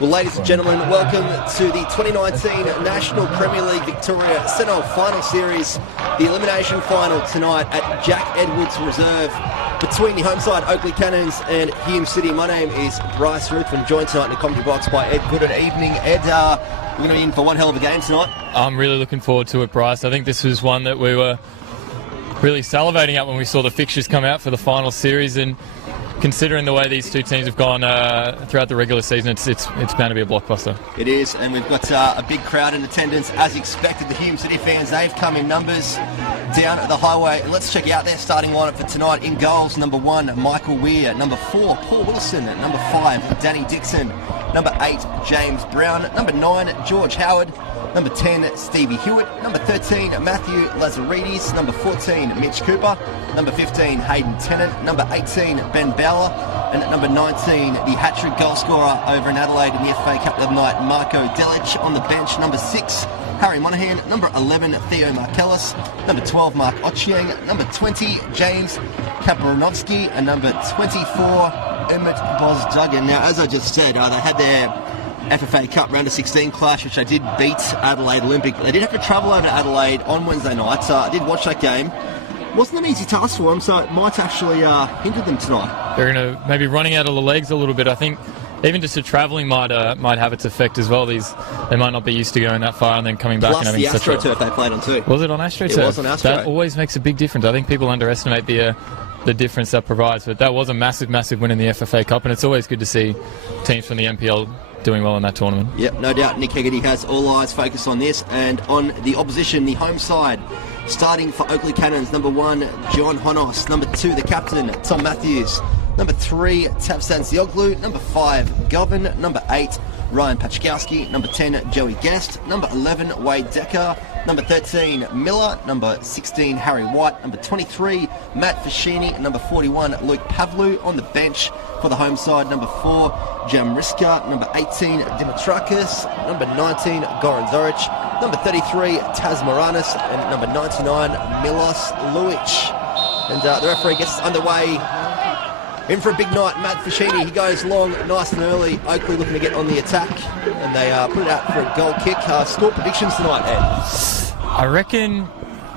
Well, ladies and gentlemen, welcome to the 2019 National Premier League Victoria Centre Final Series, the Elimination Final tonight at Jack Edwards Reserve between the home side Oakleigh Cannons and Hume City. My name is Bryce Ruthven, joined tonight in the commentary box by Ed. Good evening, Ed. We're going to be in for one hell of a game tonight. I'm really looking forward to it, Bryce. I think this was one that we were really salivating at when we saw the fixtures come out for the final series, and considering the way these two teams have gone throughout the regular season, it's bound to be a blockbuster. It is, and we've got a big crowd in attendance as expected. The Hume City fans, they've come in numbers down at the highway. Let's check out their starting lineup for tonight. In goals, number 1, Michael Weir. Number 4, Paul Wilson. Number 5, Danny Dixon. Number 8, James Brown. Number 9, George Howard. Number 10, Stevie Hewitt. Number 13, Matthew Lazaridis. Number 14, Mitch Cooper. Number 15, Hayden Tennant. Number 18, Ben Bowler. And at number 19, the hat-trick goal scorer over in Adelaide in the FA Cup the other night, Marco Delic. On the bench, number 6, Harry Monahan. Number 11, Theo Markellis. Number 12, Mark Ochieng. Number 20, James Kapranovsky. And number 24, Emmett Bosduggan. Now, as I just said, they had their FFA Cup round of 16 clash, which they did beat Adelaide Olympic. They did have to travel over to Adelaide on Wednesday night. I did watch that game. Wasn't an easy task for them, so it might actually hinder them tonight. They're going to maybe running out of the legs a little bit. I think even just the travelling might have its effect as well. They might not be used to going that far and then coming back. Plus and having the AstroTurf they played on too. Was it on AstroTurf? It was on Astro. That always makes a big difference. I think people underestimate the difference that provides, but that was a massive win in the FFA Cup, and it's always good to see teams from the NPL doing well in that tournament. Yep, no doubt. Nick Hegarty has all eyes focused on this, and on the opposition, the home side. Starting for Oakleigh Cannons, number 1, John Honos. Number 2, the captain, Tom Matthews. Number 3, Tavsan Sioglu. Number 5, Govan. Number 8, Ryan Pachkowski. Number 10, Joey Guest. Number 11, Wade Decker. Number 13, Miller. Number 16, Harry White. Number 23, Matt Fashini. Number 41, Luke Pavlu. On the bench for the home side, number 4, Jamriska. Number 18, Dimitrakis. Number 19, Goran Zoric. Number 33, Taz Moranis. And number 99, Milos Luic. And the referee gets us underway. In for a big night, Matt Fashini. He goes long, nice and early. Oakleigh looking to get on the attack, and they put it out for a goal kick. Score predictions tonight, Ed?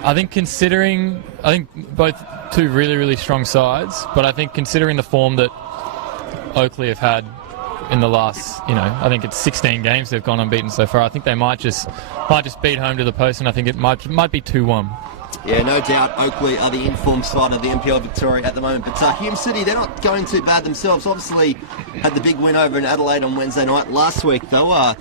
I think both two really strong sides, but I think considering the form that Oakleigh have had in the last, I think it's 16 games they've gone unbeaten so far. I think they might just beat home to the post, and I think it might be 2-1. Yeah, no doubt Oakleigh are the informed side of the NPL Victoria at the moment, but Hume City, they're not going too bad themselves. Obviously had the big win over in Adelaide on Wednesday night. Last week, though,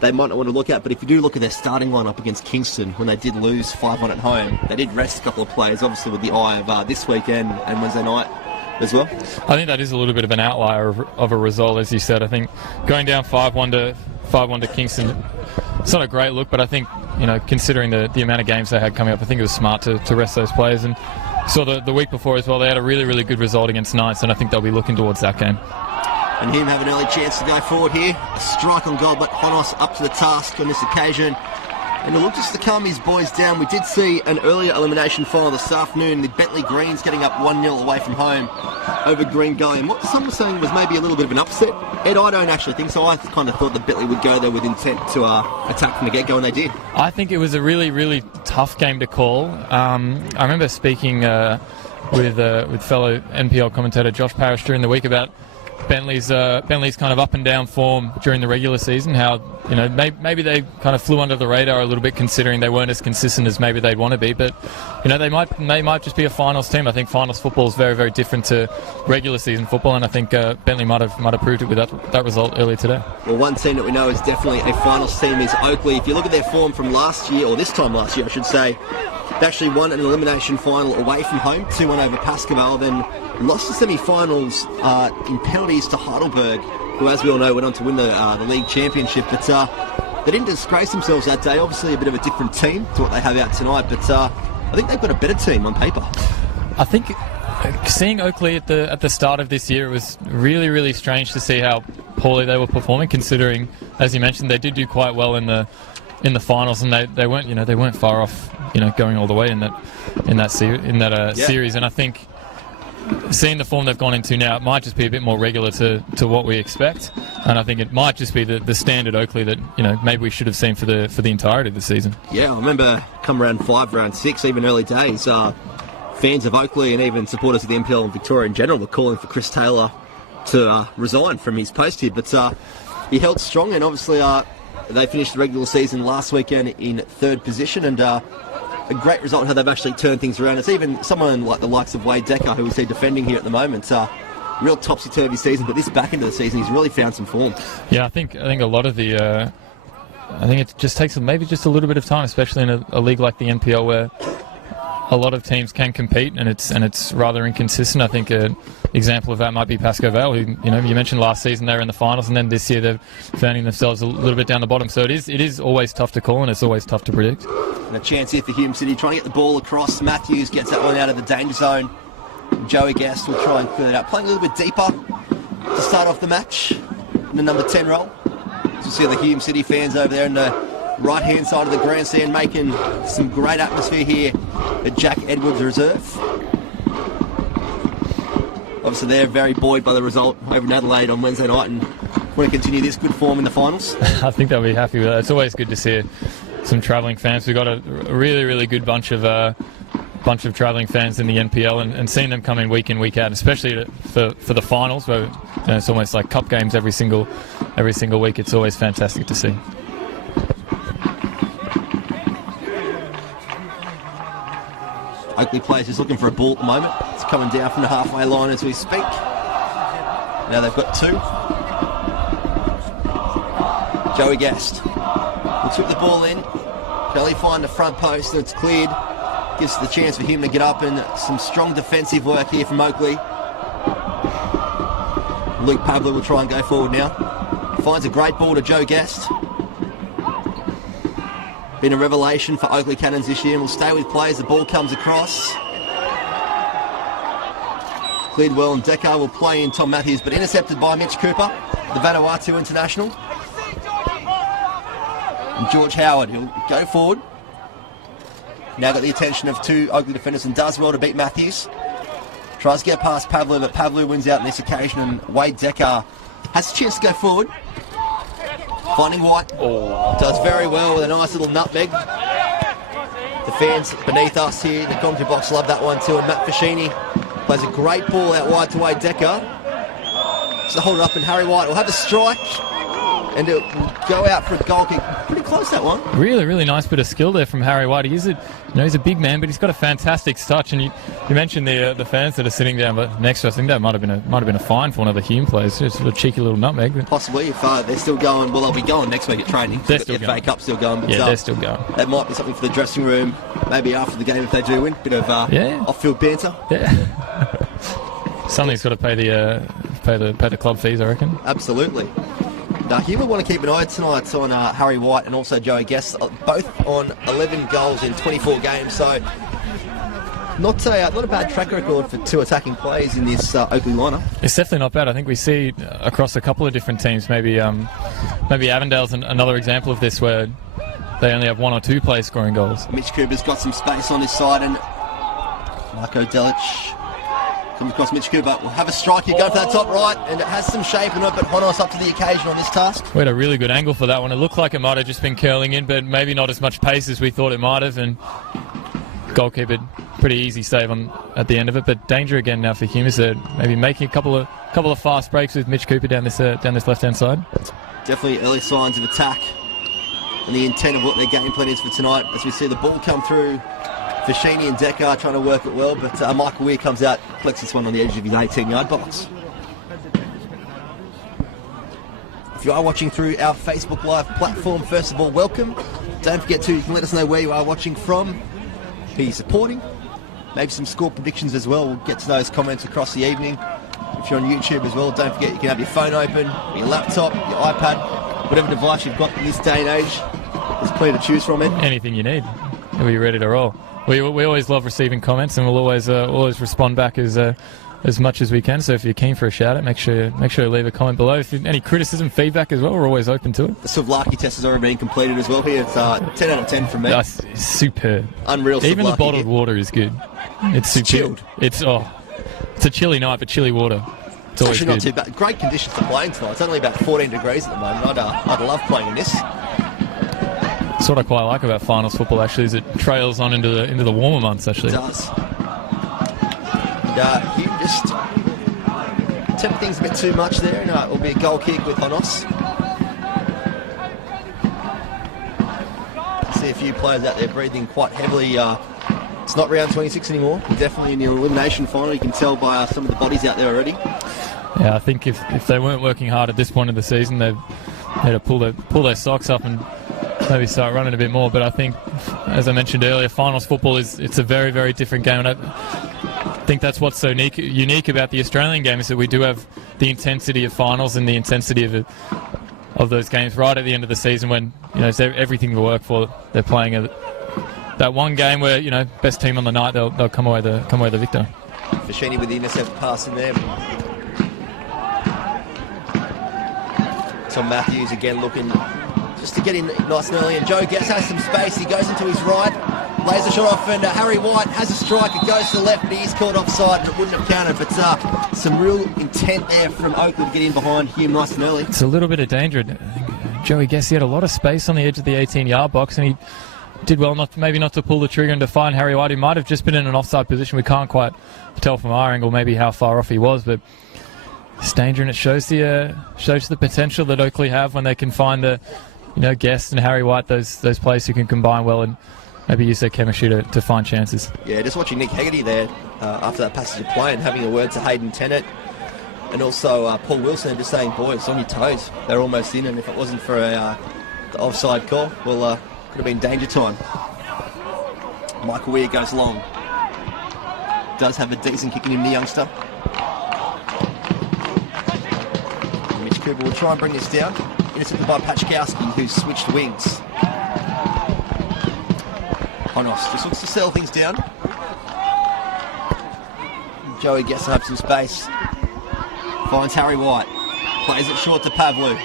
they might not want to look at, but if you do look at their starting lineup against Kingston, when they did lose 5-1 at home, they did rest a couple of players, obviously with the eye of this weekend and Wednesday night as well. I think that is a little bit of an outlier of a result, as you said. I think going down 5-1 to Kingston, it's not a great look, but I think, considering the amount of games they had coming up, I think it was smart to rest those players. And saw the week before as well, they had a really good result against Knights, and I think they'll be looking towards that game. And Hume have an early chance to go forward here. A strike on goal, but Honos up to the task on this occasion. And it looks to calm his boys down. We did see an earlier elimination final this afternoon. The Bentley Greens getting up 1-0 away from home over Green Gully. And what some were saying was maybe a little bit of an upset. Ed, I don't actually think so. I kind of thought that Bentley would go there with intent to attack from the get-go, and they did. I think it was a really tough game to call. I remember speaking with fellow NPL commentator Josh Parrish during the week about Bentley's kind of up and down form during the regular season, how maybe they kind of flew under the radar a little bit, considering they weren't as consistent as maybe they'd want to be, but they might just be a finals team. I think finals football is very different to regular season football, and I think Bentley might have proved it with that result earlier today. Well, one team that we know is definitely a finals team is Oakleigh. If you look at their form from last year, or this time last year I should say, they actually won an elimination final away from home, 2-1 over Pascoval, then lost the semi-finals in penalties to Heidelberg, who, as we all know, went on to win the league championship. But they didn't disgrace themselves that day. Obviously a bit of a different team to what they have out tonight, but I think they've got a better team on paper. I think seeing Oakleigh at the start of this year, it was really strange to see how poorly they were performing, considering, as you mentioned, they did do quite well in the finals, and they weren't far off going all the way in that series. And I think seeing the form they've gone into now, it might just be a bit more regular to what we expect, and I think it might just be the standard Oakleigh that maybe we should have seen for the entirety of the season. Yeah, I remember come round 5, round 6, even early days, fans of Oakleigh and even supporters of the NPL and Victoria in general were calling for Chris Taylor to resign from his post here, but he held strong, and obviously they finished the regular season last weekend in 3rd position, and a great result how they've actually turned things around. It's even someone like the likes of Wade Decker, who we see defending here at the moment. Real topsy-turvy season, but this back into the season, he's really found some form. Yeah, I think a lot of the... I think it just takes maybe just a little bit of time, especially in a league like the NPL where a lot of teams can compete and it's rather inconsistent. I think an example of that might be Pascoe Vale, who you mentioned last season they were in the finals, and then this year they're finding themselves a little bit down the bottom. So it is always tough to call, and it's always tough to predict. And a chance here for Hume City, trying to get the ball across. Matthews gets that one out of the danger zone. Joey Guest will try and clear it out, playing a little bit deeper to start off the match in the number 10 role. So you see the Hume City fans over there in the right-hand side of the grandstand making some great atmosphere here at Jack Edwards Reserve. Obviously they're very buoyed by the result over in Adelaide on Wednesday night and want to continue this good form in the finals. I think they'll be happy with that. It's always good to see some travelling fans. We've got a really, really good bunch of travelling fans in the NPL, and seeing them come in, week out, especially for the finals, where it's almost like cup games every single week. It's always fantastic to see. Oakleigh players just looking for a ball at the moment. It's coming down from the halfway line as we speak. Now they've got 2. Joey Guest will took the ball in. Can only find the front post, and it's cleared. Gives the chance for him to get up, and some strong defensive work here from Oakleigh. Luke Pablo will try and go forward now. Finds a great ball to Joe Guest. Been a revelation for Oakleigh Cannons this year, and will stay with players. The ball comes across. Cleared well, and Decker will play in Tom Matthews, but intercepted by Mitch Cooper, the Vanuatu international. And George Howard, he'll go forward. Now got the attention of 2 Oakleigh defenders and does well to beat Matthews. Tries to get past Pavlu, but Pavlu wins out on this occasion, and Wade Decker has a chance to go forward. Finding White, does very well with a nice little nutmeg. The fans beneath us here in the commentary box love that one too, and Matt Fascini plays a great ball out wide to Wade Decker. So hold it up, and Harry White will have a strike, and it'll go out for a goal kick. Pretty close, that one. Really, really nice bit of skill there from Harry White. He's a big man, but he's got a fantastic touch. And you mentioned the fans that are sitting down, but next to us, I think that might have been a fine for one of the Hume players. Just a cheeky little nutmeg. Possibly, if they're still going. Well, they'll be going next week at training. They're still going. FA Cup still going. But, they're still going. That might be something for the dressing room. Maybe after the game if they do win. Bit of off-field banter. Yeah. Something's got to pay the club fees, I reckon. Absolutely. Now, Hume will want to keep an eye tonight on Harry White and also Joey Guest, both on 11 goals in 24 games. So, not a bad track record for 2 attacking players in this Oakleigh lineup. It's definitely not bad. I think we see across a couple of different teams. Maybe Avondale's another example of this, where they only have 1 or 2 players scoring goals. Mitch Cooper's got some space on his side, and Marco Delic comes across. Mitch Cooper will have a strike here, go for that top right, and it has some shape in it, but Honos up to the occasion on this task. We had a really good angle for that one. It looked like it might have just been curling in, but maybe not as much pace as we thought it might have, and goalkeeper, pretty easy save at the end of it. But danger again now for Hume, is maybe making a couple of fast breaks with Mitch Cooper down this left-hand side. Definitely early signs of attack, and the intent of what their game plan is for tonight, as we see the ball come through. Fascini and Decker trying to work it well, but Michael Weir comes out, collects this one on the edge of his 18-yard box. If you are watching through our Facebook Live platform, first of all, welcome. Don't forget to, you can let us know where you are watching from, who you're supporting, maybe some score predictions as well. We'll get to those comments across the evening. If you're on YouTube as well, don't forget you can have your phone open, your laptop, your iPad, whatever device you've got in this day and age. There's plenty to choose from, Ed. Anything you need. We're ready to roll. We always love receiving comments, and we'll always respond back as much as we can. So if you're keen for a shout out, make sure you leave a comment below. If any criticism, feedback as well, we're always open to it. The Savlaki test has already been completed as well here. It's 10 out of 10 from me. That's superb. Unreal. Even Savlaki the bottled here. water is good. It's superb. Chilled. It's a chilly night, but chilly water. It's always actually not good. too bad. Great conditions to play in tonight. It's only about 14 degrees at the moment. I'd love playing in this. That's what I quite like about finals football, actually, is it trails on into the warmer months, actually. It does. And Hume just tempt things a bit too much there, and it will be a goal kick with Honos. See a few players out there breathing quite heavily. It's not round 26 anymore. We're definitely in the elimination final. You can tell by some of the bodies out there already. Yeah, I think if they weren't working hard at this point of the season, they'd have to pull their socks up and maybe start running a bit more. But I think, as I mentioned earlier, finals football it's a very, very different game. And I think that's what's so unique about the Australian game, is that we do have the intensity of finals and the intensity of those games right at the end of the season, when it's everything to work for. They're playing that one game where best team on the night, they'll come away the victor. Fashini with the intercept pass in there. Tom Matthews again looking just to get in nice and early, and Joe Guess has some space. He goes into his right, lays a shot off, and Harry White has a strike. It goes to the left, but he is called offside, and it wouldn't have counted. But some real intent there from Oakleigh to get in behind Hume nice and early. It's a little bit of danger. Joey Guess, he had a lot of space on the edge of the 18-yard box, and he did well not to pull the trigger and to find Harry White. He might have just been in an offside position. We can't quite tell from our angle maybe how far off he was, but it's danger, and it shows the potential that Oakleigh have when they can find the Guest and Harry White, those players who can combine well and maybe use their chemistry to find chances. Yeah, just watching Nick Hegarty there after that passage of play and having a word to Hayden Tennant and also Paul Wilson, just saying, boys, on your toes. They're almost in, and if it wasn't for the offside call, well, could have been danger time. Michael Weir goes long. Does have a decent kick in him, the youngster. Mitch Cooper will try and bring this down. Intercepted by Pachkowski, who's switched wings. Honos just looks to settle things down. Joey gets to have some space. Finds Harry White. Plays it short to Pavlu.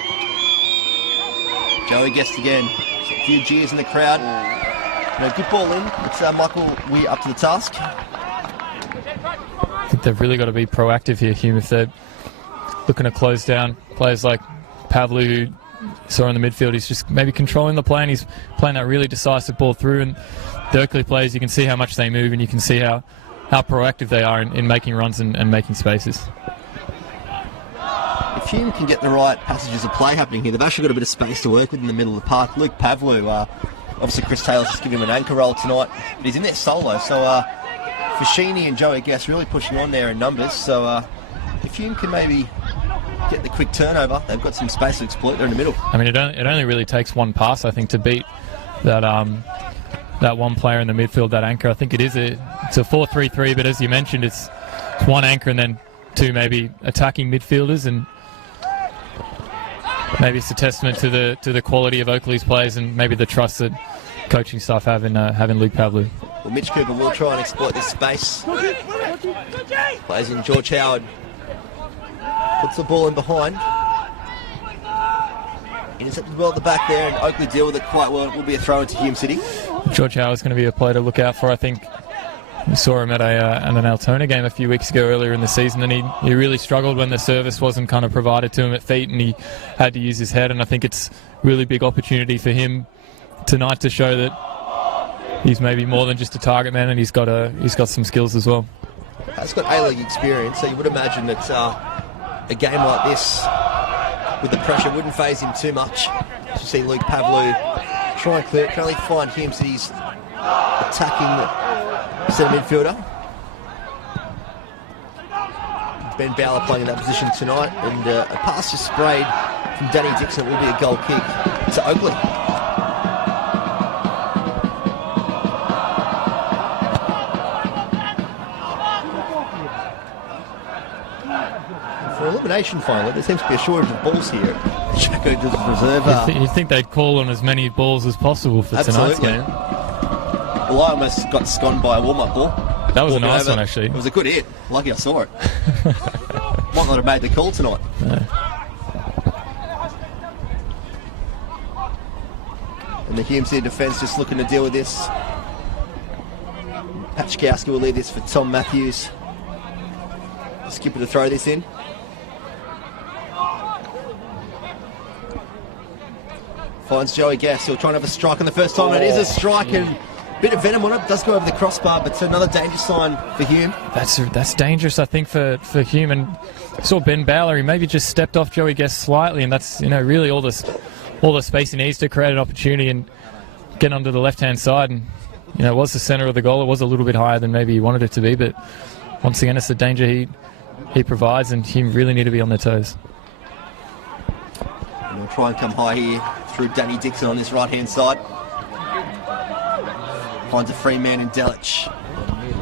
Joey gets again. A few jeers in the crowd. Good ball in. It's Michael Weir up to the task. I think they've really got to be proactive here, Hume, if they're looking to close down players like Pavlu, who saw in the midfield. He's just maybe controlling the play, and he's playing that really decisive ball through. And the Oakleigh players, you can see how much they move, and you can see how proactive they are in making runs and making spaces. If Hume can get the right passages of play happening here, they've actually got a bit of space to work with in the middle of the park. Luke Pavlu, obviously Chris Taylor's just given him an anchor role tonight, but he's in there solo. So Fashini and Joey Guess really pushing on there in numbers. So if Hume can maybe get the quick turnover, they've got some space to exploit there in the middle. I mean, it only really takes one pass, I think, to beat that one player in the midfield, that anchor. I think it's a 4-3-3, but as you mentioned, it's one anchor and then two maybe attacking midfielders, and maybe it's a testament to the quality of Oakleigh's players and maybe the trust that coaching staff have in Luke Pavlu. Well, Mitch Cooper will try and exploit this space. Plays in George Howard. Puts the ball in behind. Intercepted well at the back there, and Oakleigh deal with it quite well. It will be a throw into Hume City. George Howard's going to be a player to look out for. I think we saw him at an Altona game a few weeks ago earlier in the season, and he really struggled when the service wasn't kind of provided to him at feet, and he had to use his head. And I think it's a really big opportunity for him tonight to show that he's maybe more than just a target man, and he's got some skills as well. He's got A-League experience, so you would imagine that a game like this with the pressure wouldn't faze him too much. You see Luke Pavlu try and clear it. Can only find Hume City's attacking centre midfielder. Ben Bowler playing in that position tonight, and a pass just sprayed from Danny Dixon. It will be a goal kick to Oakleigh. For elimination final, there seems to be a shortage of balls here. Jacko does reserve. You'd think they'd call on as many balls as possible for tonight's game. Well, I almost got sconed by a warm-up ball. That was a nice one, actually. It was a good hit. Lucky I saw it. Might not have made the call tonight. No. And the Hume City defence just looking to deal with this. Pachkowski will lead this for Tom Matthews. Skipper to throw this in. Finds Joey Guess. He'll try and have a strike on the first time. And it is a strike and a bit of venom on it. Does go over the crossbar, but it's another danger sign for Hume. That's dangerous, I think, for Hume. And saw Ben Bowler. He maybe just stepped off Joey Guess slightly, and that's really all the space he needs to create an opportunity and get onto the left-hand side. And it was the centre of the goal. It was a little bit higher than maybe he wanted it to be, but once again, it's the danger he provides, and Hume really need to be on their toes. And we'll try and come high here through Danny Dixon on this right-hand side. Finds a free man in Delic.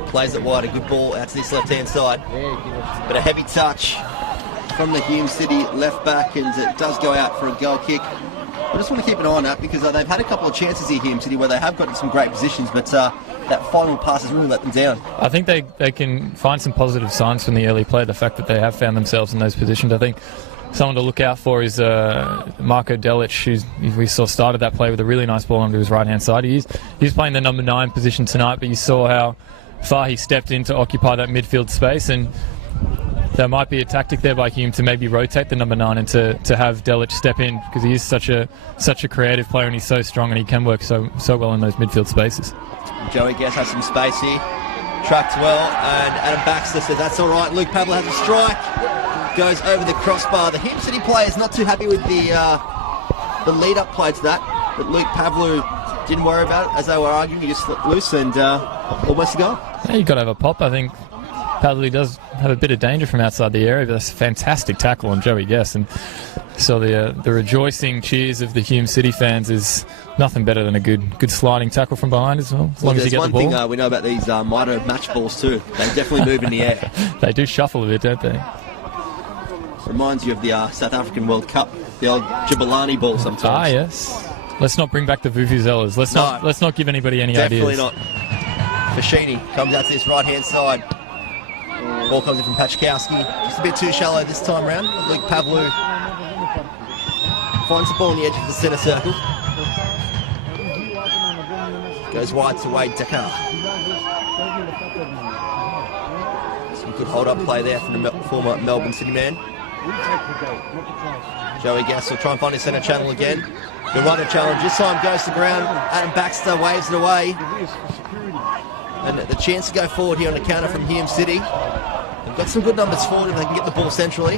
Plays it wide, a good ball out to this left-hand side. But a heavy touch from the Hume City left back, and it does go out for a goal kick. I just want to keep an eye on that because they've had a couple of chances here, Hume City, where they have gotten some great positions, but that final pass has really let them down. I think they can find some positive signs from the early play, the fact that they have found themselves in those positions. I think someone to look out for is Marko Delic, who we saw started that play with a really nice ball onto his right-hand side. He's playing the number 9 position tonight, but you saw how far he stepped in to occupy that midfield space, and there might be a tactic there by Hume to maybe rotate the number 9 and to have Delic step in, because he is such a creative player and he's so strong and he can work so well in those midfield spaces. Joey Guess has some space here, tracked well, and Adam Baxter says that's all right. Luke Pavlo has a strike, goes over the crossbar. The Hume City player is not too happy with the lead-up play to that, but Luke Pavlo didn't worry about it as they were arguing. He just slipped loose and almost a goal. Yeah, you've got to have a pop. I think Pavlo does have a bit of danger from outside the area, but that's a fantastic tackle on Joey Guess. And so the rejoicing cheers of the Hume City fans is nothing better than a good sliding tackle from behind as well. As long as you get the ball. There's one thing we know about these Mitre match balls too. They definitely move in the air. They do shuffle a bit, don't they? Reminds you of the South African World Cup, the old Jabulani ball sometimes. Ah, yes. Let's not bring back the vuvuzelas. Let's not give anybody any definitely ideas. Definitely not. Fashini comes out to this right-hand side. Ball comes in from Pachkowski. Just a bit too shallow this time round. Luke Pavlu finds the ball on the edge of the centre circle. Goes wide to Wade Dakar. Some good hold-up play there from the former Melbourne City man. Joey Guess will try and find his centre channel again. The runner challenge this time goes to ground. Adam Baxter waves it away. And the chance to go forward here on a counter from Hume City. They've got some good numbers forward if they can get the ball centrally.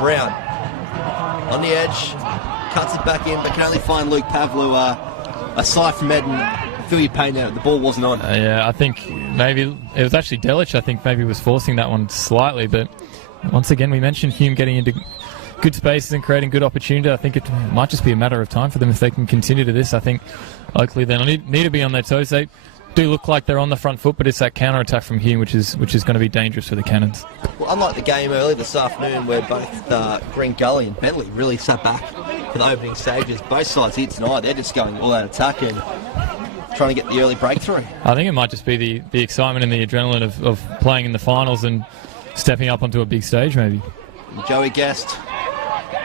Brown on the edge, cuts it back in, but can only find Luke Pavlu aside from Ed and feel your pain there. The ball wasn't on. Yeah, I think maybe it was actually Delic. I think maybe was forcing that one slightly, but once again we mentioned Hume getting into good spaces and creating good opportunity. I think it might just be a matter of time for them if they can continue to this. I think Oakleigh then need to be on their toes. They do look like they're on the front foot, but it's that counter attack from Hume which is going to be dangerous for the Cannons. Well, unlike the game earlier this afternoon where both Green Gully and Bentley really sat back for the opening stages, both sides here tonight, they're just going all out attack and trying to get the early breakthrough. I think it might just be the excitement and the adrenaline of playing in the finals and stepping up onto a big stage maybe. Joey Guest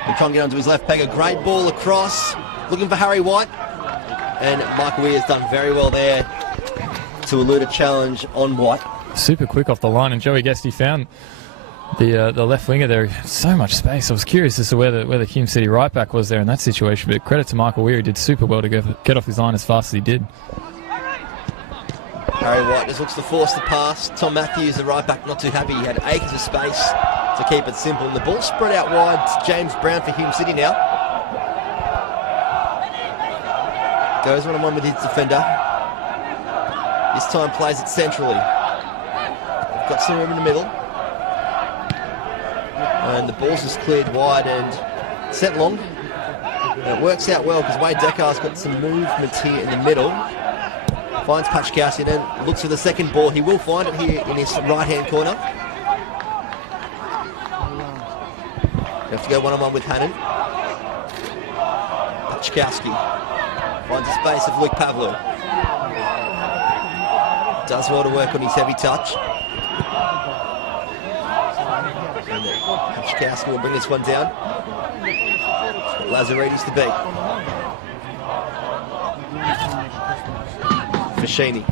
will try and get onto his left peg. A great ball across, looking for Harry White. And Michael Weir's done very well there to elude a challenge on White. Super quick off the line, and Joey Guest, he found the left winger there. So much space. I was curious as to where the Hume City right back was there in that situation, but credit to Michael Weir, he did super well to get off his line as fast as he did. Harry White just looks to force the pass. Tom Matthews, the right back, not too happy. He had acres of space to keep it simple, and the ball spread out wide to James Brown for Hume City now. Goes one-on-one with his defender. This time plays it centrally. Got some room in the middle. And the ball's just cleared wide and sent long. And it works out well because Wade Dekar's got some movement here in the middle. Finds Pachkowski and then looks for the second ball. He will find it here in his right-hand corner. You have to go one-on-one with Hannon. Pachkowski finds a space of Luke Pavlo. Does well to work on his heavy touch. And Pachkowski will bring this one down. Lazaridis to beat. Fashini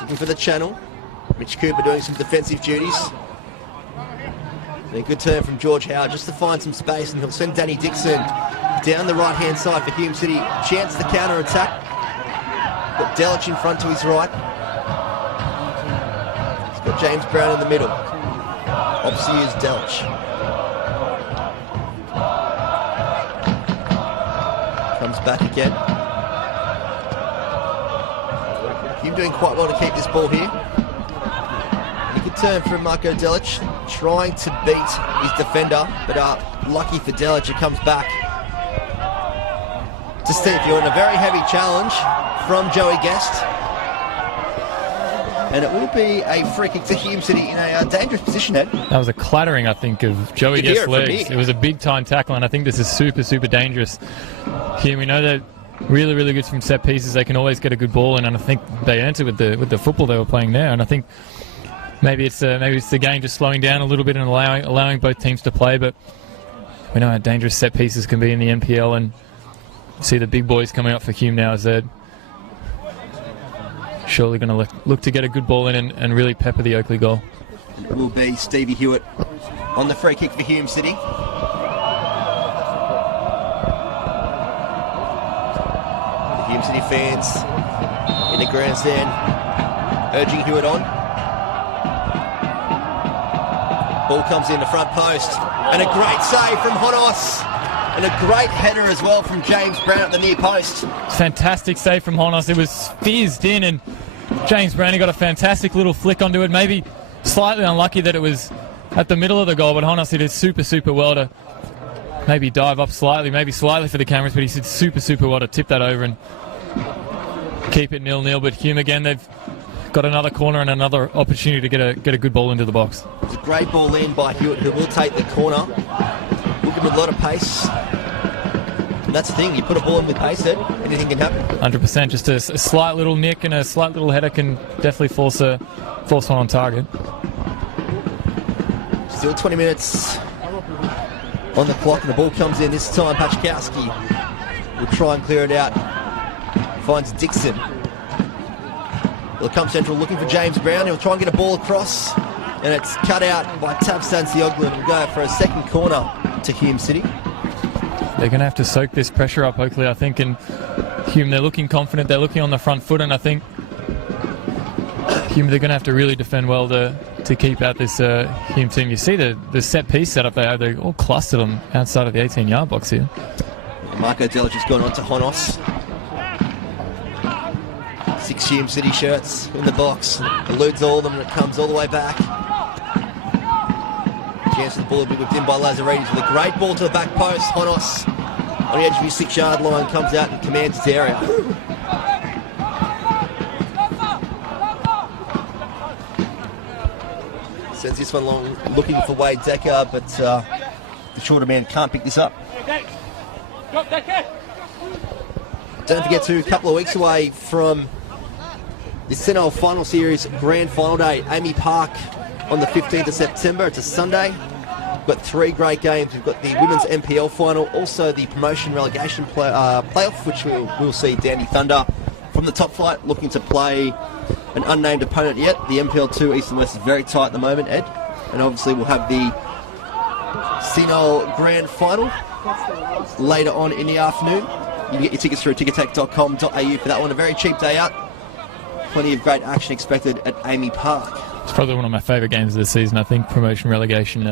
looking for the channel. Mitch Cooper doing some defensive duties. And a good turn from George Howard just to find some space, and he'll send Danny Dixon down the right-hand side for Hume City. Chance the counter-attack. Got Delich in front to his right. He's got James Brown in the middle. Opposite is Delich. Comes back again. Hume doing quite well to keep this ball here. And a good turn from Marko Delich, trying to beat his defender, but lucky for Delich, it comes back to Steve Hewitt. A very heavy challenge from Joey Guest. And it will be a free kick to Hume City in a dangerous position, Ed. That was a clattering, I think, of Joey Guest's legs. It was a big-time tackle, and I think this is super, super dangerous. Hume, we know that really, really good from set pieces. They can always get a good ball in, and I think they answered with the football they were playing there. And I think maybe it's the game just slowing down a little bit and allowing both teams to play. But we know how dangerous set pieces can be in the NPL, and see the big boys coming up for Hume now as they're surely going to look to get a good ball in and really pepper the Oakleigh goal. It will be Stevie Hewitt on the free kick for Hume City. The Hume City fans in the grandstand urging Hewitt on. Ball comes in the front post, and a great save from Honos, and a great header as well from James Brown at the near post. Fantastic save from Honos. It was fizzed in, and James Brown, he got a fantastic little flick onto it. Maybe slightly unlucky that it was at the middle of the goal, but Honos did super, super well to maybe dive up slightly, maybe slightly for the cameras, but he did super, super well to tip that over and keep it 0-0. But Hume again, they've got another corner and another opportunity to get a good ball into the box. It's a great ball in by Hewitt, who will take the corner. Looking with a lot of pace. And that's the thing, you put a ball in with pace, anything can happen. 100%. Just a slight little nick and a slight little header can definitely force one on target. Still 20 minutes on the clock, and the ball comes in this time. Pachkowski will try and clear it out. Finds Dixon. He'll come central looking for James Brown. He'll try and get a ball across, and it's cut out by Tavstan Sioglu. We'll go for a second corner to Hume City. They're going to have to soak this pressure up, Oakleigh, I think. And Hume, they're looking confident. They're looking on the front foot, and I think Hume, they're going to have to really defend well to keep out this Hume team. You see the set piece setup they have. They're all clustered them outside of the 18-yard box here. Marko Delich has gone on to Honos. 6 Hume City shirts in the box. Eludes all of them, and it comes all the way back. Chance of the ball will be whipped in by Lazaridis with a great ball to the back post. Honos on the edge of his 6-yard line comes out and commands his area. Sends this one long, looking for Wade Decker, but the shorter man can't pick this up. Don't forget to, a couple of weeks away from the CNL Final Series Grand Final Day, Amy Park on the 15th of September. It's a Sunday. We've got 3 great games. We've got the Women's NPL Final, also the Promotion Relegation Playoff, which we'll see Dandy Thunder from the top flight looking to play an unnamed opponent yet. The NPL 2 East and West is very tight at the moment, Ed. And obviously we'll have the CNL Grand Final later on in the afternoon. You can get your tickets through ticketek.com.au for that one. A very cheap day out. Plenty of great action expected at Amy Park. It's probably one of my favourite games of the season, I think, promotion relegation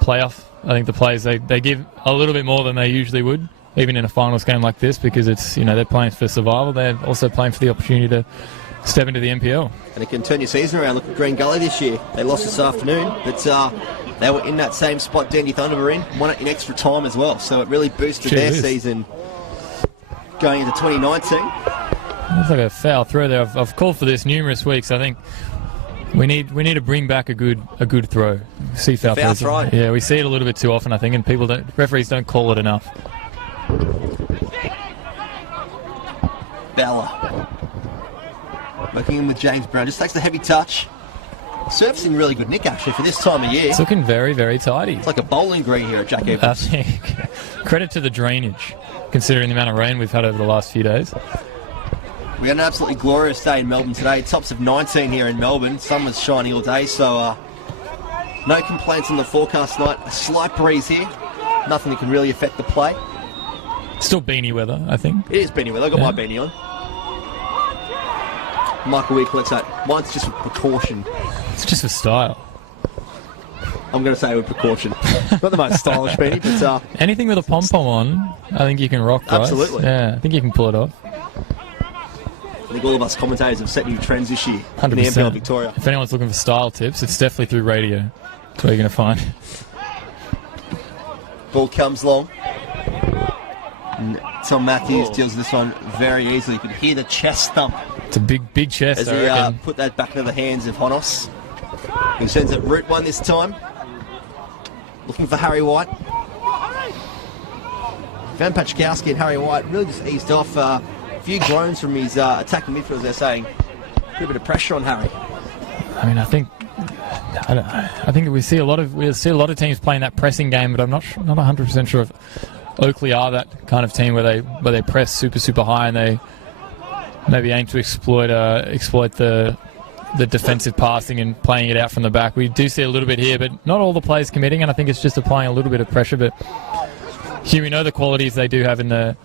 playoff. I think the players, they give a little bit more than they usually would, even in a finals game like this, because it's, they're playing for survival. They're also playing for the opportunity to step into the NPL. And it can turn your season around. Look at Green Gully this year. They lost this afternoon, but they were in that same spot Dandy Thunder were in, won it in extra time as well. So it really boosted their season going into 2019. Looks like a foul throw there. I've called for this numerous weeks. I think we need to bring back a good throw. See foul throws. Right. Yeah, we see it a little bit too often, I think, and referees don't call it enough. Bella working in with James Brown. Just takes the heavy touch. Surfacing really good nick actually for this time of year. It's looking very, very tidy. It's like a bowling green here at Jack Evans. I think credit to the drainage, considering the amount of rain we've had over the last few days. We had an absolutely glorious day in Melbourne today. Tops of 19 here in Melbourne. Sun was shining all day, so no complaints on the forecast tonight. A slight breeze here. Nothing that can really affect the play. Still beanie weather, I think. It is beanie weather. I've got my beanie on. Michael Weir collects that. Mine's just with precaution. It's just for style. I'm going to say with precaution. Not the most stylish beanie, but... anything with a pom-pom on, I think you can rock, guys. Absolutely. Yeah, I think you can pull it off. I think all of us commentators have set new trends this year 100%. in the NPL Victoria. If anyone's looking for style tips, it's definitely through radio. That's where you're going to find. Ball comes long. And Tom Matthews deals with this one very easily. You can hear the chest thump. It's a big chest, as I he reckon. put that back into the hands of Honos. He sends it route one this time. Looking for Harry White. Van Pachkowski and Harry White really just eased off. A few groans from his attacking midfielders. They're saying a bit of pressure on Harry. I mean, I think we see a lot of teams playing that pressing game, but I'm not 100% sure if Oakleigh are that kind of team where they press super high and they maybe aim to exploit the defensive passing and playing it out from the back. We do see a little bit here, but not all the players committing, and I think it's just applying a little bit of pressure. But here we know the qualities they do have in the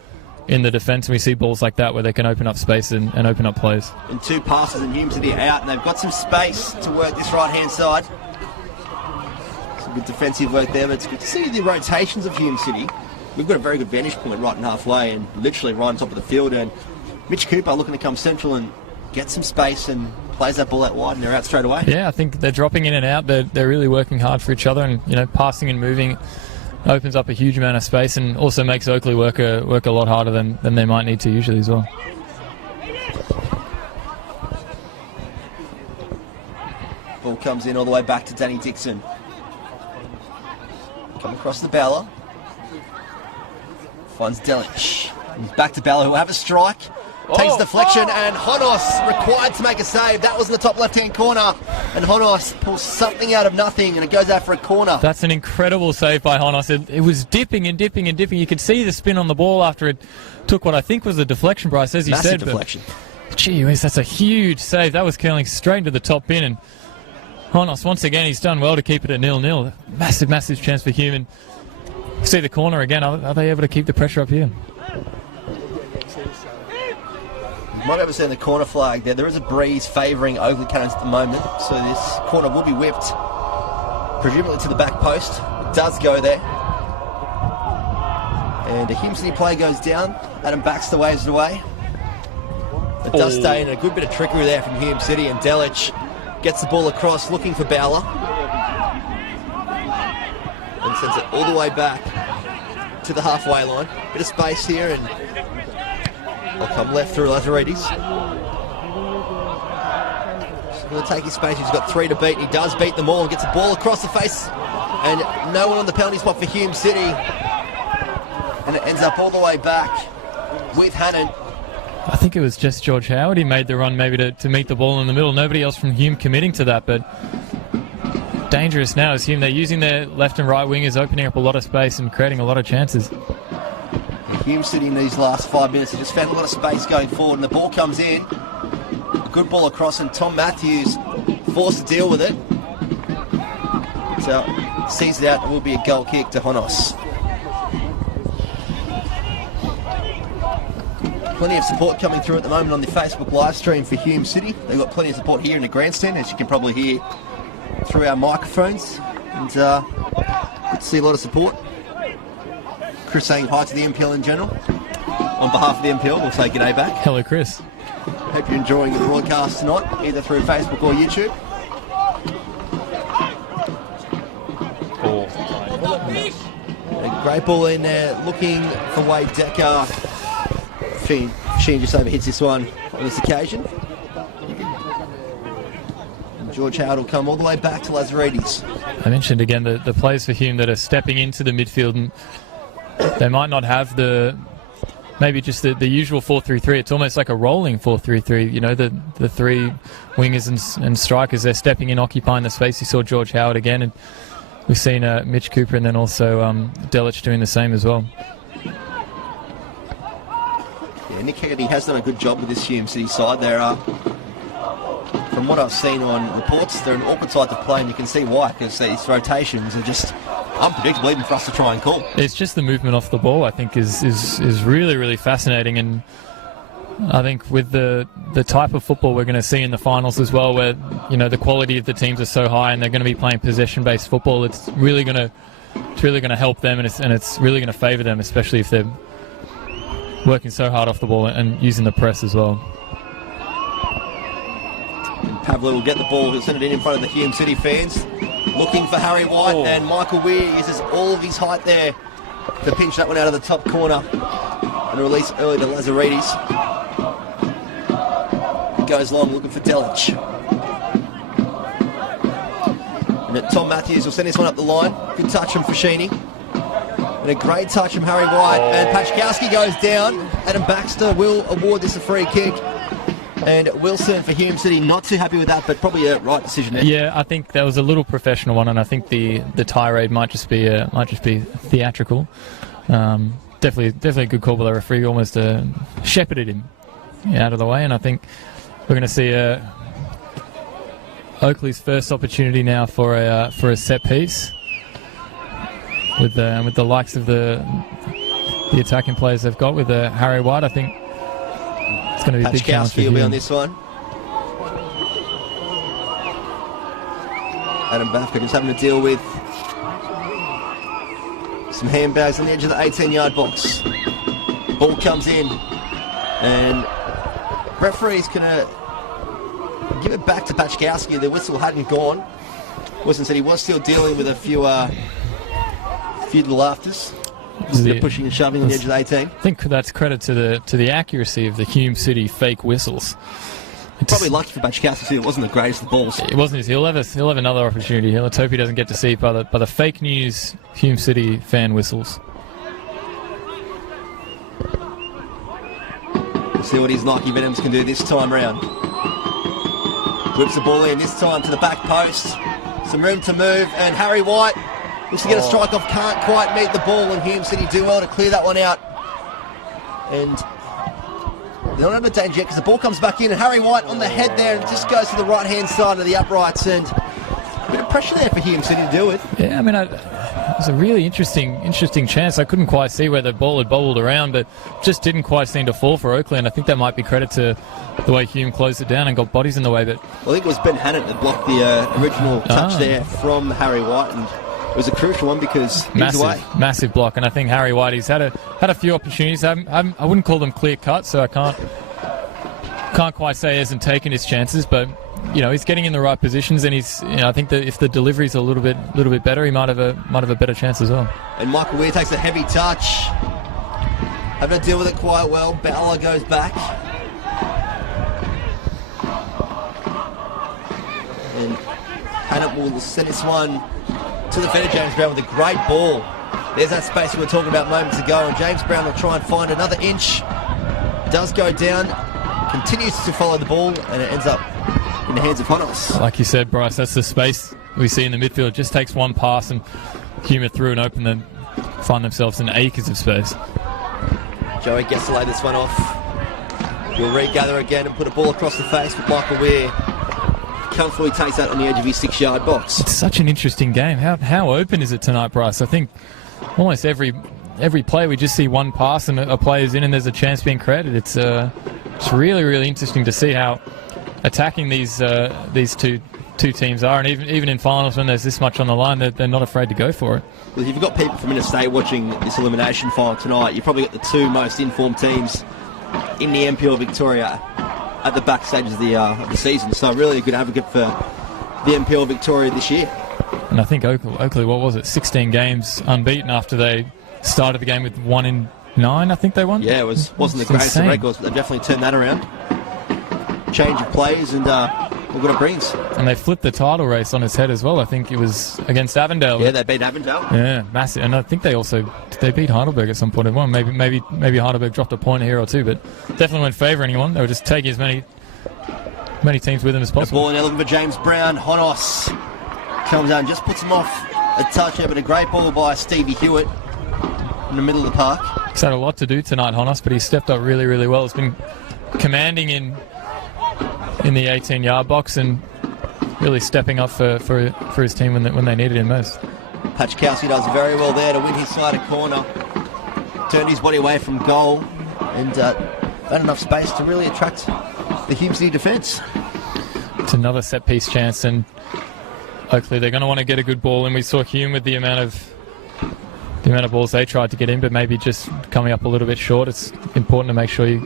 defence, and we see balls like that where they can open up space and open up plays. And two passes and Hume City out, and they've got some space to work this right-hand side. Some good defensive work there, but it's good to see the rotations of Hume City. We've got a very good vantage point right in halfway and literally right on top of the field, and Mitch Cooper looking to come central and get some space and plays that ball out wide, and they're out straight away. Yeah, I think they're dropping in and out. They're really working hard for each other, and passing and moving opens up a huge amount of space and also makes Oakleigh work a lot harder than they might need to usually as well. Ball comes in all the way back to Danny Dixon. Come across the Bella. Finds Delic. Back to Bella, who will have a strike. Takes deflection, and Honos required to make a save. That was in the top left-hand corner, and Honos pulls something out of nothing, and it goes out for a corner. That's an incredible save by Honos. It was dipping and dipping and dipping. You could see the spin on the ball after it took what I think was a deflection, Bryce, as you Massive said. Deflection. But, gee whiz, that's a huge save. That was curling straight into the top pin, and Honos, once again, he's done well to keep it at 0-0. Massive chance for Hume. See the corner again. Are they able to keep the pressure up here? You might be able to see the corner flag there. There is a breeze favouring Oakleigh Cannons at the moment, so this corner will be whipped, presumably to the back post. It does go there. And a Hume City play goes down. Adam Baxter waves it away. It does stay in. A good bit of trickery there from Hume City, and Delic gets the ball across looking for Bowler. And sends it all the way back to the halfway line. Bit of space here, and I'll come left through Lazaridis. He's going to take his space. He's got 3 to beat. He does beat them all and gets the ball across the face. And no one on the penalty spot for Hume City. And it ends up all the way back with Hannon. I think it was just George Howard. He made the run maybe to meet the ball in the middle. Nobody else from Hume committing to that, but dangerous now is Hume. They're using their left and right wingers, opening up a lot of space and creating a lot of chances. Hume City in these last 5 minutes have just found a lot of space going forward, and the ball comes in. A good ball across, and Tom Matthews forced to deal with it. So sees it out. It will be a goal kick to Honos. Plenty of support coming through at the moment on the Facebook live stream for Hume City. They've got plenty of support here in the grandstand, as you can probably hear through our microphones. And good to see a lot of support. Chris saying hi to the NPL in general. On behalf of the NPL, we'll say g'day back. Hello, Chris. Hope you're enjoying the broadcast tonight, either through Facebook or YouTube. A great ball in there, looking for Wade Decker. Sheen just overhits this one on this occasion. And George Howard will come all the way back to Lazaridis. I mentioned again the players for Hume that are stepping into the midfield, and they might not have maybe just the usual 4-3-3. It's almost like a rolling 4-3-3. You know, the 3 wingers and strikers, they're stepping in, occupying the space. You saw George Howard again, and we've seen Mitch Cooper and then also Delic doing the same as well. Yeah, indicated he has done a good job with this Hume City side. From what I've seen on reports, they're an awkward side to play, and you can see why, because these rotations are just unpredictable even for us to try and call. It's just the movement off the ball, I think, is really, really fascinating. And I think with the type of football we're going to see in the finals as well, where the quality of the teams are so high and they're going to be playing possession-based football, it's really going to help them, and it's really going to favour them, especially if they're working so hard off the ball and using the press as well. Pavlo will get the ball, he'll send it in front of the Hume City fans, looking for Harry White, and Michael Weir uses all of his height there to pinch that one out of the top corner and release early to Lazaridis. Goes long looking for Delic. And Tom Matthews will send this one up the line. Good touch from Fashini. And a great touch from Harry White. And Pachkowski goes down. Adam Baxter will award this a free kick. And Wilson for Hume City, not too happy with that, but probably a right decision there. Yeah, I think that was a little professional one, and I think the tirade might just be theatrical. Definitely a good call by the referee, almost shepherded him out of the way, and I think we're going to see Oakleigh's first opportunity now for a set piece with the likes of the attacking players they've got with Harry White. I think it's going to be a big challenge for him. Will be on this one. Adam Bafka just having to deal with some handbags on the edge of the 18-yard box. Ball comes in, and referee's going to give it back to Pachkowski. The whistle hadn't gone. Wilson said he was still dealing with a few little afters. Pushing and shoving on the edge of the 18. I think that's credit to the accuracy of the Hume City fake whistles. Probably lucky for Pachkowski too. It wasn't the greatest of balls. It wasn't his. He'll have another opportunity. Let's hope he doesn't get deceived by the fake news Hume City fan whistles. We'll see what his Nike Venoms can do this time round. Whips the ball in this time to the back post. Some room to move, and Harry White looks to get a strike off, can't quite meet the ball, and Hume City do well to clear that one out. And they don't have a danger yet because the ball comes back in, and Harry White on the head there and just goes to the right-hand side of the uprights, and a bit of pressure there for Hume City to deal with. Yeah, I mean, it was a really interesting chance. I couldn't quite see where the ball had bobbled around, but just didn't quite seem to fall for Oakleigh, and I think that might be credit to the way Hume closed it down and got bodies in the way. But I think it was Ben Hannett that blocked the original touch there from Harry White, and it was a crucial one because he's away. Massive block, and I think Harry White, he's had a few opportunities. I wouldn't call them clear cut, so I can't quite say he hasn't taken his chances, but he's getting in the right positions, and he's I think that if the delivery's a little bit better, he might have a better chance as well. And Michael Weir takes a heavy touch, having to deal with it quite well. Bowler goes back, and Hannett will send this one to the defender, James Brown, with a great ball. There's that space we were talking about moments ago, and James Brown will try and find another inch. Does go down, continues to follow the ball, and it ends up in the hands of Honos. Like you said, Bryce, that's the space we see in the midfield. It just takes one pass and Hume through and open, then find themselves in acres of space. Joey gets to lay this one off. He'll regather again and put a ball across the face with Michael Weir. Comfortably takes that on the edge of his 6-yard box. It's such an interesting game. How open is it tonight, Bryce? I think almost every play we just see one pass and a player's in and there's a chance being created. It's really, really interesting to see how attacking these two teams are, and even in finals when there's this much on the line, they're not afraid to go for it. Well, if you've got people from interstate watching this elimination final tonight, you've probably got the two most informed teams in the NPL Victoria at the back stages of the season, so really a good advocate for the NPL Victoria this year. And I think Oakleigh, what was it, 16 games unbeaten after they started the game with 1 in 9, I think they won? Yeah, wasn't the greatest of records, but they've definitely turned that around. Change of plays, and look what it brings. And they flipped the title race on its head as well. I think it was against Avondale. Yeah, they beat Avondale. Yeah, massive. And I think they beat Heidelberg at some point as well. Maybe Heidelberg dropped a point here or two, but definitely won't favour anyone. They were just taking as many teams with them as possible. The ball in there looking for James Brown. Honos comes down, just puts him off a touch there, but a great ball by Stevie Hewitt in the middle of the park. He's had a lot to do tonight, Honos, but he stepped up really, really well. He's been commanding in the 18-yard box and really stepping up for his team when they needed him most. Pachkowski does very well there to win his side of corner. Turned his body away from goal and had enough space to really attract the Hume City defence. It's another set-piece chance, and Oakleigh, they're going to want to get a good ball, and we saw Hume with the amount of balls they tried to get in, but maybe just coming up a little bit short. It's important to make sure you